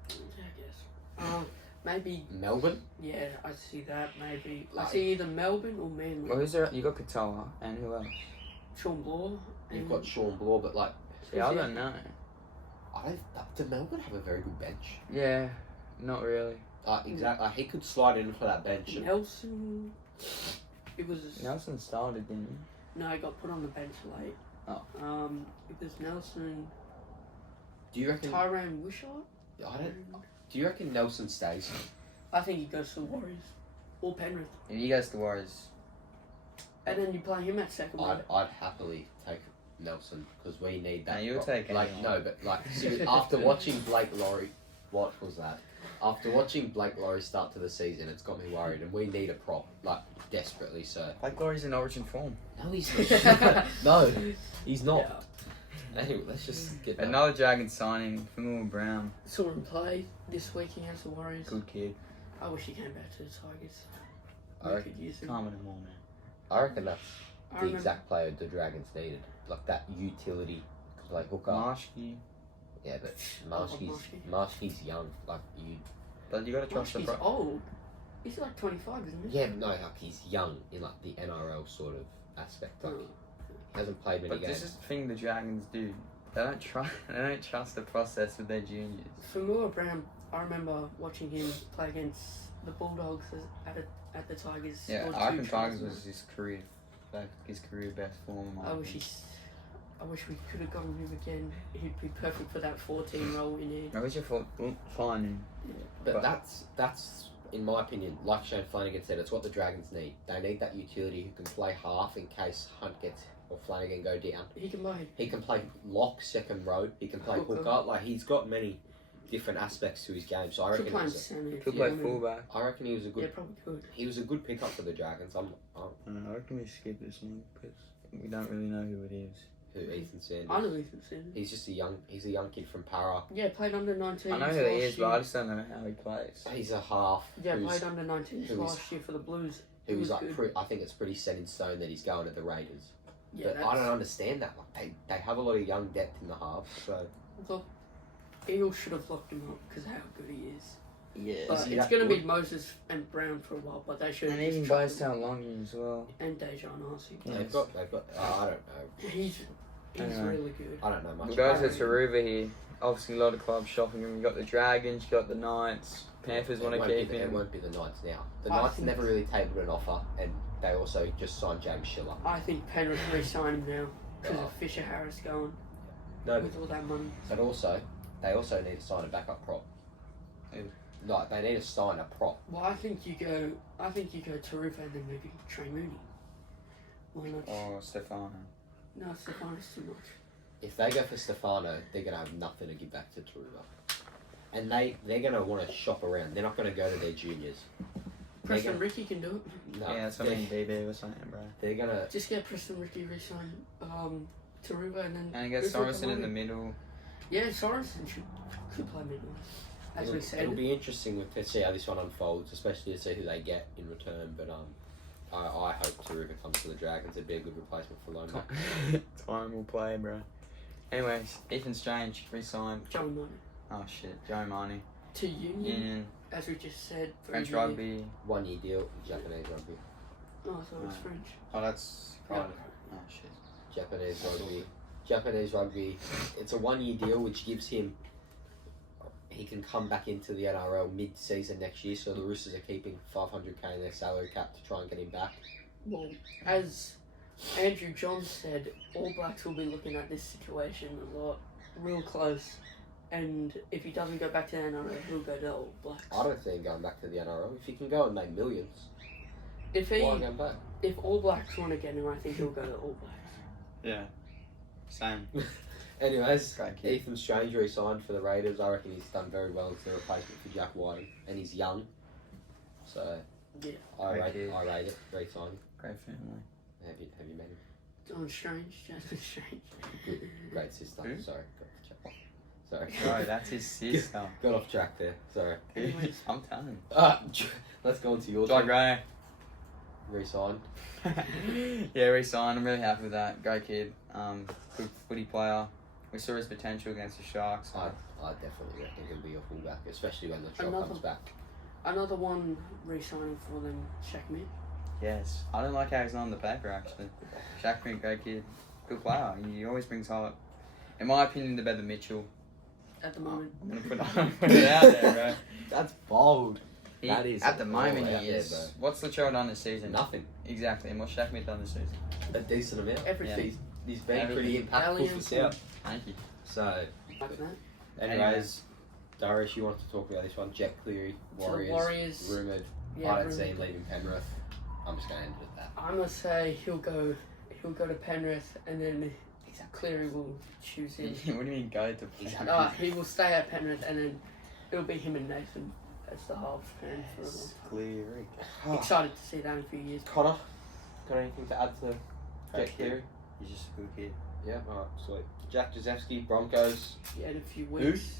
yeah, I guess. Maybe. Melbourne? Yeah, I see that. Maybe. I Like- see either Melbourne or Manly. Well, who's there? You got Katoa, and who else? Sean Bloor. You've got Sean Bloor, but like, Yeah, I don't know. do Melbourne have a very good bench? Yeah, not really. Exactly. He could slide in for that bench. and- Nelson. It was. Nelson started, didn't he? No, he got put on the bench late. Oh. It was Nelson. Do you reckon? Tyrone Wishart. Do you reckon Nelson stays? I think he goes to the Warriors or Penrith, If he goes to the Warriors, and then you play him at second row. I'd happily take Nelson because we need that. No, you'll take like anyone. no, but like seriously, after watching Blake Laurie, what was that? After watching Blake Laurie start to the season, it's got me worried, and we need a prop like desperately. So like Glory's in origin form. no, he's not. No, he's not. Yeah. Anyway, let's just get that. Another Dragon signing, Fanua Brown. Saw him play this week against the Warriors. Good kid. I wish he came back to the Tigers. I We reckon- could use him. Calm it more, man. I reckon that's I the remember- exact player the Dragons needed, like that utility, like hooker. Marshky. Yeah, but Marshky. Marshky's young. Like you. But you gotta trust He's the pro. old. He's like 25, isn't he? Yeah, but no, like he's young in like the NRL sort of aspect. Like Oh. hasn't played many But games. this is the thing the Dragons do. They don't trust the process with their juniors. Fanua Brown, I remember watching him play against the Bulldogs at the Tigers. Yeah, scored I 2 reckon tries. Tigers was his career best form. in my I wish opinion. I wish we could have gotten him again. He'd be perfect for that 14 role we need. I wish you thought fine him. But that's in my opinion, like Shane Flanagan said, it's what the Dragons need. They need that utility who can play half in case Hunt gets or Flanagan go down. He can play. He can play lock, second row. He can play Hooker. hooker. Like, he's got many different aspects to his game. So I Could reckon play he in was centre. if Could you play want him. fullback. I reckon he was a Yeah, good. probably could. He was a good pickup for the Dragons. I reckon we skip this one because we don't really know who it is. Who Ethan Sanders. I know Ethan Sanders. He's just he's a young kid from Para. Yeah, played under 19s. I know who last he is, year. but I just don't know how he plays. He's a half. Yeah, who's- played under 19s who is- last year for the Blues. who was is like good. I think it's pretty set in stone that he's going to the Raiders. Yeah, But I don't understand that. Like they have a lot of young depth in the half. So Look, Eels should have locked him up because of how good he is. Yeah. But he it's that going to be good? Moses and Brown for a while, but they should have And even just chucked Bastow him. Longy as well. And Dejan Arce. Yeah. they've got. I don't know. He's Anyway. really good. I don't know much. We'll go to about him. Taruva here. Obviously, a lot of clubs shopping him. You've got the Dragons, you've got the Knights. Panthers want to won't be keep the- It him. won't be the Knights now. The I Knights think- never really tabled an offer, and they also just signed James Schiller. I think Penrith re-sign him now because Oh. of Fisher Harris going No, with all that money. but they also need to sign a backup prop. Who? Like they need to sign a prop. Well, I think you go Taruva and then maybe Trey Mooney. Why not? Or Stefano. No, Stefano's too much. If they go for Stefano, they're gonna have nothing to give back to Taruva. And they're gonna want to shop around. They're not gonna go to their juniors. Preston gonna- Ricky can do it. No, Yeah, that's what I mean, BB was saying, bro. they're gonna. Just get Preston Ricky re-sign Taruva and then. And get who's got the Sorensen in money? the middle. Yeah, Sorensen could play middle. As we said. It'll be interesting to see how this one unfolds, especially to see who they get in return. But I hope Taruva comes to the Dragons. It'd be a good replacement for Loma. Time will play, bro. Anyways, Ethan Strange re-signed. Joey Money. Oh shit, Joe Marnie. To Union, Union, as we just said. for a French year. rugby. 1 year deal, Japanese rugby. Oh, I thought it was No. French. Oh, that's Yeah. Oh shit. Japanese rugby. Japanese rugby. It's a 1 year deal, which gives him. He can come back into the NRL mid-season next year. So the Roosters are keeping $500K in their salary cap to try and get him back. Well, as Andrew John said, All Blacks will be looking at this situation a lot, real close. And if he doesn't go back to the NRL, he'll go to All Blacks. I don't see him going back to the NRL. If he can go and make millions, If why go back? if All Blacks want to get him, I think he'll go to All Blacks. Yeah. Same. Anyways, Great kid. Ethan Strange re-signed for the Raiders. I reckon he's done very well as the replacement for Jack Whiting, and he's young. So Yeah. I Great rate kid. it. Re-sign. Great family. Have you met him? John Strange, Jasmine Strange. Good, great sister. Who? Sorry, got off track. Sorry. Bro, that's his sister. Got off track there. Sorry. Anyways. I'm telling you. Let's go on to your Jai team. Gray. Re-signed. Yeah, re-signed. I'm really happy with that. Great kid. Good footy player. We saw his potential against the Sharks. I definitely reckon he'll be a fullback, especially when the trial Another- comes back. Another one re-signing for them, Shaq Yes. I don't like how he's not on the paper, actually. Shackman, great kid. Good player. He always brings hype. In my opinion, the better Mitchell. at the moment. I'm going to put it out there, bro. That's bold. He, That is at the moment, all out he there, is. bro. What's Latrell done this season? Nothing. Exactly. And what's Shackman done this season? A decent amount. Everything. He's been Everything. pretty impactful for Valiant. South. Thank you. So, Like that. anyways, Darius, you wanted to talk about this one. Jet Cleary, To the Warriors, Warriors. rumoured. Yeah, I don't rumoured. see him leaving Penrith. I'm just going to end it at that. I'm gonna say he'll go to Penrith, and then Cleary will choose him. What do you mean go to Exactly. He will stay at Penrith, and then it'll be him and Nathan as the halves pairing for a long time. Cleary. Excited to see that in a few years. Connor, got anything to add to Great Jet kid. Cleary? He's just a good kid. Yeah, alright, sweet. Jack Jezewski, Broncos. Yeah, in a few weeks.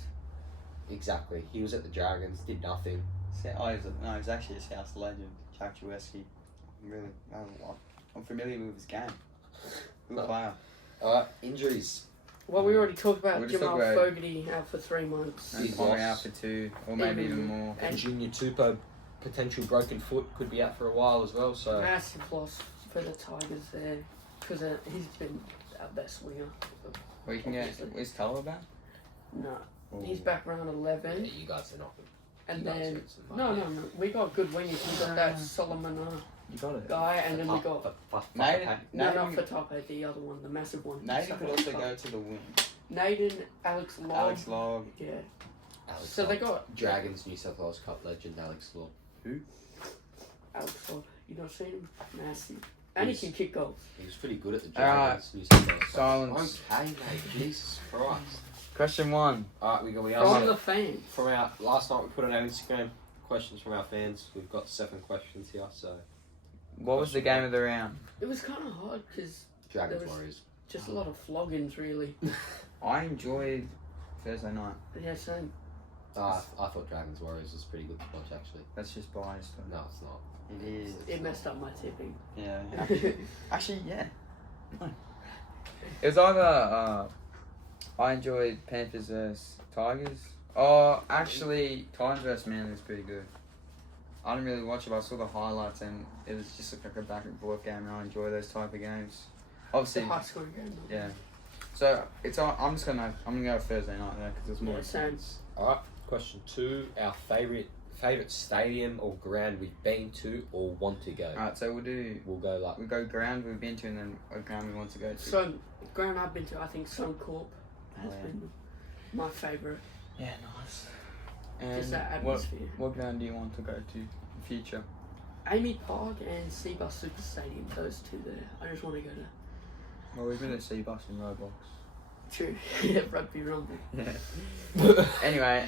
Exactly. He was at the Dragons, did nothing. He's actually a South legend, Jack Jaweski. I'm familiar with his game. Good No. player. Alright, injuries. Well, we already talked about We just Jamal talked about- Fogarty out for 3 months. And Big Corey loss. out for 2, or maybe even more. And Junior Tupou, potential broken foot, could be out for a while as well. So massive loss for the Tigers there, because he's been our best winger. Well, you can get. Obviously. Is Teller back? No, he's back round yeah, 11. you guys are not. And you guys then, get some money. no, we got good wingers. We got that Solomon You got it. guy, and then we got Nathan, not Nathan, Fatape, the other one, the massive one. Nathan could also go to the wing. Nathan, Alex Log. Alex Log. Yeah. Alex So Law. they got Dragons New South Wales Cup legend Alex Law. Alex Log. You not seen him? Nasty. And he can kick goals. He was pretty good at the Alright. Dragons. New South Wales. Silence. Okay, mate. Jesus Christ. Question 1. Alright, we From are the fans. from our last night. We put on our Instagram questions from our fans. We've got 7 questions here. So What was the game of the round? It was kind of hard because Dragons There was- Warriors. just a lot of floggings, really. I enjoyed Thursday night. Yeah, same. I thought Dragons Warriors was pretty good to watch actually. That's just biased. No, it's not. It is. It messed up my tipping. Yeah. Actually, yeah. No. It was either I enjoyed Panthers vs Tigers. Oh, actually, Titans vs Manly was pretty good. I didn't really watch it, but I saw the highlights and it was just like a back and forth game, and I enjoy those type of games. It's Obviously, a high scoring game. Though. yeah. So I'm gonna go Thursday night there because it's more Yeah, same. intense. Alright, question 2. Our favourite stadium or ground we've been to or want to go. Alright, so We'll go like we'll go ground we've been to and then a ground we want to go to. So, ground I've been to, I think Suncorp has Oh, yeah. been my favourite. Yeah, nice. And Just that what atmosphere. ground do you want to go to in future? Amy Park and Seabus Super Stadium, those two there. I just want to go to. Well, we've been to Seabus and Roblox. True. Yeah, Rugby Rumble. Yeah. Anyway,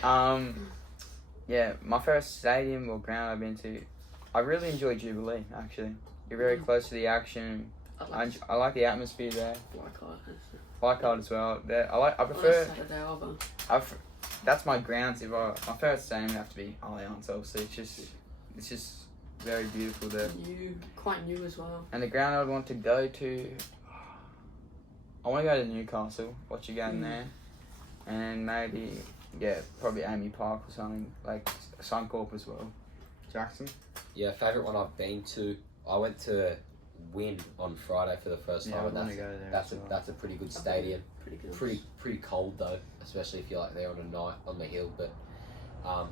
yeah, my first stadium or ground I've been to, I really enjoy Jubilee. Actually, you're very close to the action. I like the atmosphere there. Leichhardt as well. I prefer. Saturday either. That's my grounds. My favorite stadium would have to be Allianz. Obviously, it's just very beautiful there. Quite new as well. And the ground I'd want to go to, I want to go to Newcastle. Watch a game there, and maybe probably Amy Park or something like Suncorp as well. Jackson. Yeah, favourite one I've been to. I went to Wynn on Friday for the first time, and that's a pretty good stadium. Pretty good. Pretty cold though, especially if you're like there on a night on the hill. But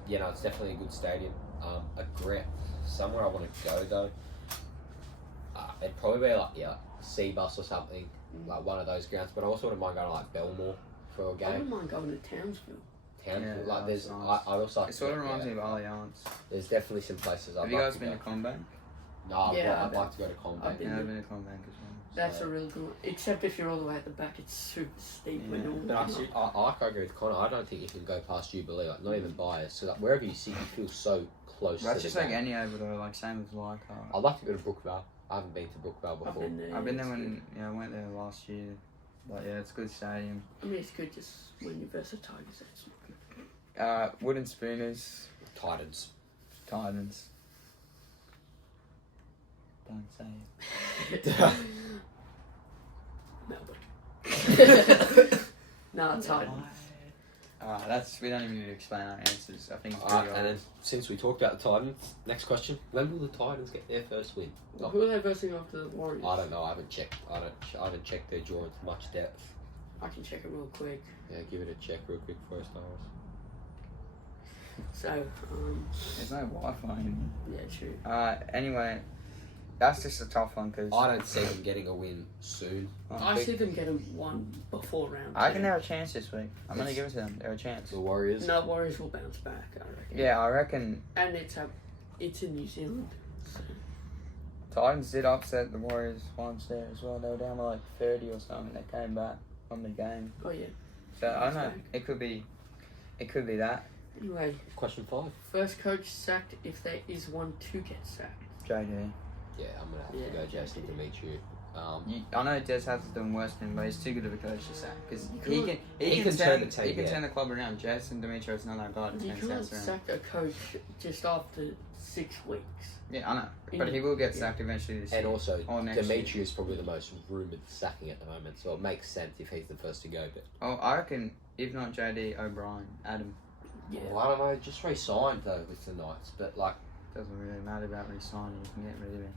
it's definitely a good stadium. Somewhere I want to go though. It'd probably be like Seabus or something, like one of those grounds. But I also wouldn't mind going to like Belmore for a game. I wouldn't mind going to Townsville. Townsville, Yeah, like there's, nice. I also like It sort of reminds me of Allianz. There's definitely some places I'd Have you like guys to been go. to Combank? No, Yeah, I'd like to go to Combank. I've been Yeah, there. I've been to Combank as well. That's So- a real good one. Except if you're all the way at the back, it's super steep when Yeah. you're But walking up. I agree with Connor. I don't think you can go past Jubilee, like not even biased. So like wherever you sit, you feel so close. That's to just the like game. any over though, like same with Leichhardt. I'd like to go to Brookvale. I haven't been to Brookvale I've before. been there. I've been there it's when I went there last year. But yeah, it's a good stadium. good. I mean, it's good just when you're versus Tigers. That's not good. Wooden Spooners, Titans. Titans. Don't say it. Melbourne. No, Titans. We don't even need to explain our answers. I think it's Alright, pretty and then obvious. since we talked about the Titans, next question: when will the Titans get their first win? Who are they versing after the Warriors? I don't know. I haven't checked. I haven't checked their draw into much depth. I can check it real quick. Yeah, give it a check real quick first, Styles. So, There's no Wi-Fi in yeah, true. here. Anyway, that's just a tough one because I don't see them getting a win soon. I see them getting one before round. I 10. reckon they're a chance this week. I'm gonna give it to them. They're a chance. The Warriors. No, Warriors will bounce back, I reckon. Yeah, I reckon And it's in New Zealand. So. Titans did upset the Warriors once there as well. They were down by like 30 or something. They came back on the game. Oh yeah. So I don't know. Back. It could be that. Anyway, Question 5. first coach sacked if there is one to get sacked. JJ. Yeah, I'm gonna have to Yeah, go Jason Demetriou. I know Des has done worse than him, but he's too good of a coach to sack because You he can turn the team, he can yeah. turn the club around. Jason Demetriou's not that guy to You turn can't sacks around. sack a coach just after 6 weeks. Yeah, I know, but he will get sacked eventually this And year. also, Or next year. Demetriou is probably the most rumoured sacking at the moment, so it makes sense if he's the first to go. But Oh, I reckon if not JD, O'Brien, Adam. Yeah. well, I don't know, just re-signed though with the Knights. But like, Doesn't really matter about re-signing. You can get rid of him.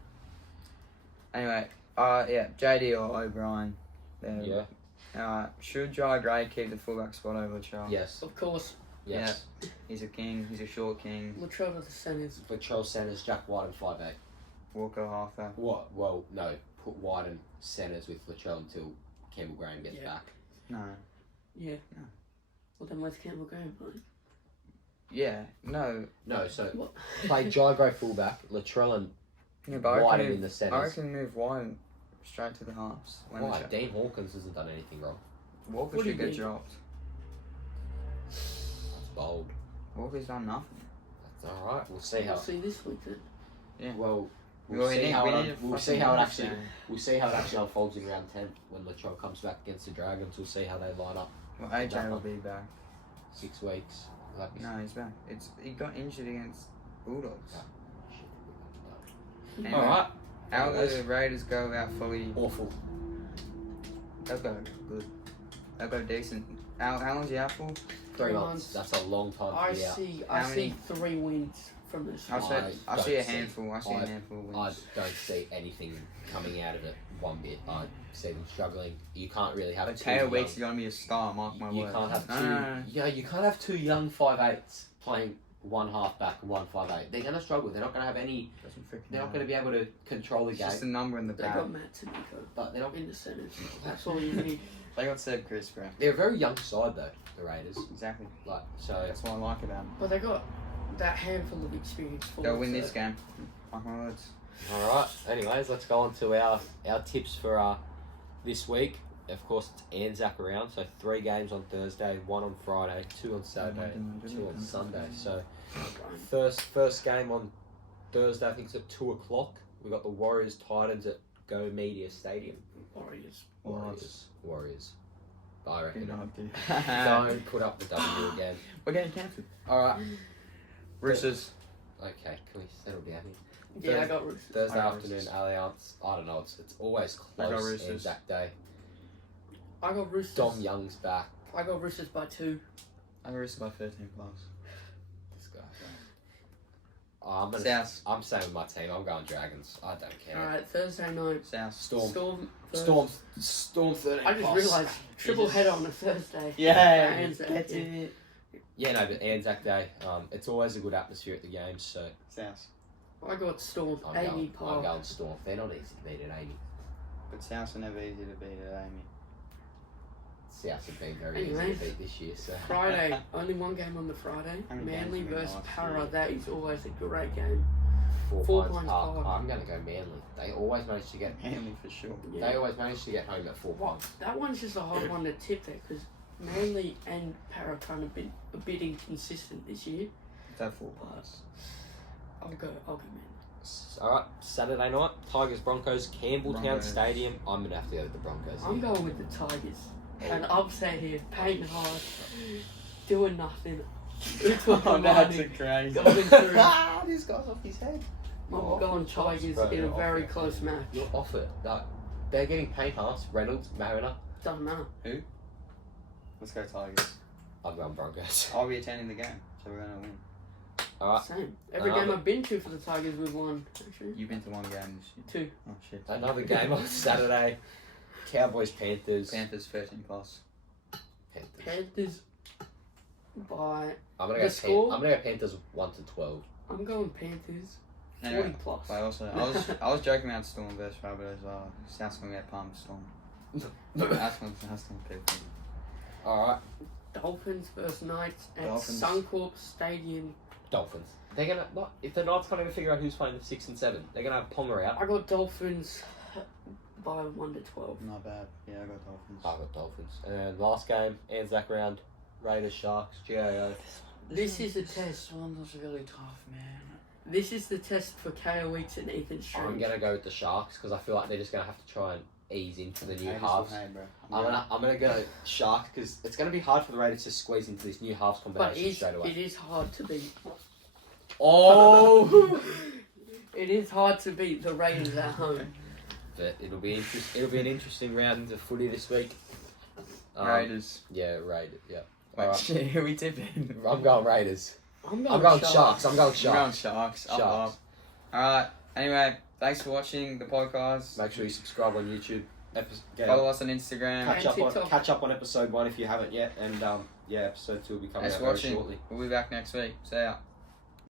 Anyway, yeah, JD or O'Brien. yeah, Should Jai Gray keep the fullback spot over Latrell? yes, Of course, yes. He's a king. He's a short king. Latrell to the centres. For Charles Sanders, Jack White and 5'8". Walker halfback. What? Well, no. Put White and centres with Latrell until Campbell Graham gets Yeah. back. No. Yeah. No. Well, then where's Campbell going, mate? Yeah. No. No, so What? play Jai Gray fullback, Latrell and Yeah, but wider I in the I centres. reckon move wide straight to the halves. Why? Dean Hawkins hasn't done anything wrong. Walker What do should you get mean? dropped. That's bold. Walker's done nothing. That's all right. We'll see how. We'll see this week then. Yeah. Well, Well, we'll we see need- how we it need un- to we'll see fucking how it understand. actually we'll see how it actually unfolds in round 10 when Latrell comes back against the Dragons. We'll see how they line up. Well, AJ will be back. 6 weeks. That'd be No, he's back. He got injured against Bulldogs. shit. Anyway, All right. How Anyways. the Raiders go out fully? Awful. They'll go good. They'll go decent. How long's he out for? 3 months. That's a long time I to be out. see How many- 3 wins from this. I I see don't a see- handful. I see a I- handful of I wins. don't see anything coming out of it one bit. I see them struggling. You can't really have But two Taylor young- Weeks is gonna be a star. Mark my You words. can't have No, two. no, no, no. Yeah, you can't have 2 young 5'8s playing one half back and one 5'8. They're gonna struggle. They're not gonna have any. Doesn't freaking They're not matter. gonna be able to control the It's game. just a number in the They back. got Matt Taniko But they're not. in the centres. That's all you need. They got Seb Chris, bro. They're a very young side though, the Raiders. Exactly. Like so. That's what I like about them. But they got that handful of experience for They'll win this game. Mark my words. All right. Anyways, let's go on to our tips for this week. Of course, it's Anzac around, so 3 games on Thursday, 1 on Friday, 2 on Saturday, 2 on Sunday. So first game on Thursday, I think it's at 2 o'clock. We got the Warriors Titans at Go Media Stadium. Warriors. Warriors. But I reckon Good don't idea. put up the W again. We're getting cancelled. All right. Roosters. Okay, can we settle down here? Yeah, I got Roosters. Thursday I got afternoon, Roosters. Allianz. I don't know. It's always I got close. Roosters. Anzac Day. I got Roosters. Dom Young's back. I got Roosters by 2. I got Roosters by 13 plus. This guy. I'm South. I'm staying with my team. I'm going Dragons. I don't care. Alright, Thursday night. South. Storm. Storm. Storm 13 I just plus. realised triple header on a Thursday. Yeah. Anzac, Get yeah. it. Yeah, no, but Anzac Day. It's always a good atmosphere at the games. So South. I got Storm. I'm 80 going Park. Storm. They're not easy to beat at 80. But Souths are never easy to beat at Amy. South have been very Anyways. easy to beat this year. So Friday. Only one game on the Friday. How many Manly games have we versus lost? Para. That is always a great game. 4 Pines Pines Park. Park. I'm going to go Manly. They always manage to get. Manly for sure. Yeah. They always manage to get home at 4 What? Pines. That one's just a hard one to tip there because Manly and Para kind of been a bit inconsistent this year. Is that 4 plus? I'll go Manly. Alright, Saturday night, Tigers Broncos, Campbelltown Broncos. Stadium. I'm going to have to go with the Broncos. I'm here. going with the Tigers. And upset here, painting hard, doing nothing. Oh, that's crazy. Going through. This guy's off his head. I'm Oh, going chops, Tigers bro, in a you're off very it. close match. You're off it. No, they're getting paint halves. Reynolds, Mariner. Doesn't matter. Let's go Tigers. I'm going Broncos. I'll be attending the game, so we're gonna win. Alright, Same. Every Another- game I've been to for the Tigers, we've won. Actually, You've been to one game this year. 2. Oh shit. another game on Saturday. Cowboys, Panthers. Panthers 13 plus. Panthers by. I'm gonna The go. score? I'm gonna go Panthers 1 to 12. I'm going Panthers. 40 Anyway, plus. but I was joking about Storm versus Rabbit as well. South's gonna get pumped Storm. That's gonna pick. Alright, Dolphins versus Knights at Dolphins. Suncorp Stadium. Dolphins. They're gonna not if the Knights can't even figure out who's playing the 6 and 7. They're gonna have Palmer out. I got Dolphins by 1 to 12. Not bad. Yeah, I got Dolphins. I got Dolphins. And then last game, Anzac round, Raiders, Sharks, GAO. This is a test. This one was really tough, man. This is the test for KO Weeks and Ethan I'm Strange. gonna go with the Sharks because I feel like they're just gonna have to try and ease into the new Raiders halves. will hate, bro. I'm gonna go Sharks because it's gonna be hard for the Raiders to squeeze into this new halves But combination straight away. it is hard to beat. Oh! It is hard to beat the Raiders at home. But it'll be an interesting round of footy this week. Raiders. Yeah, Raiders. Yeah. Wait, Alright. shit, who we tipping? I'm going Raiders. I'm I'm going Sharks. Sharks. I'm going I'm going Sharks. Sharks. Up, Sharks. up. Alright, anyway, thanks for watching the podcast. Make sure you subscribe on YouTube. Follow us on Instagram. Catch up on episode 1 if you haven't yet, and episode 2 will be coming Thanks out for very watching. shortly. We'll be back next week. See ya.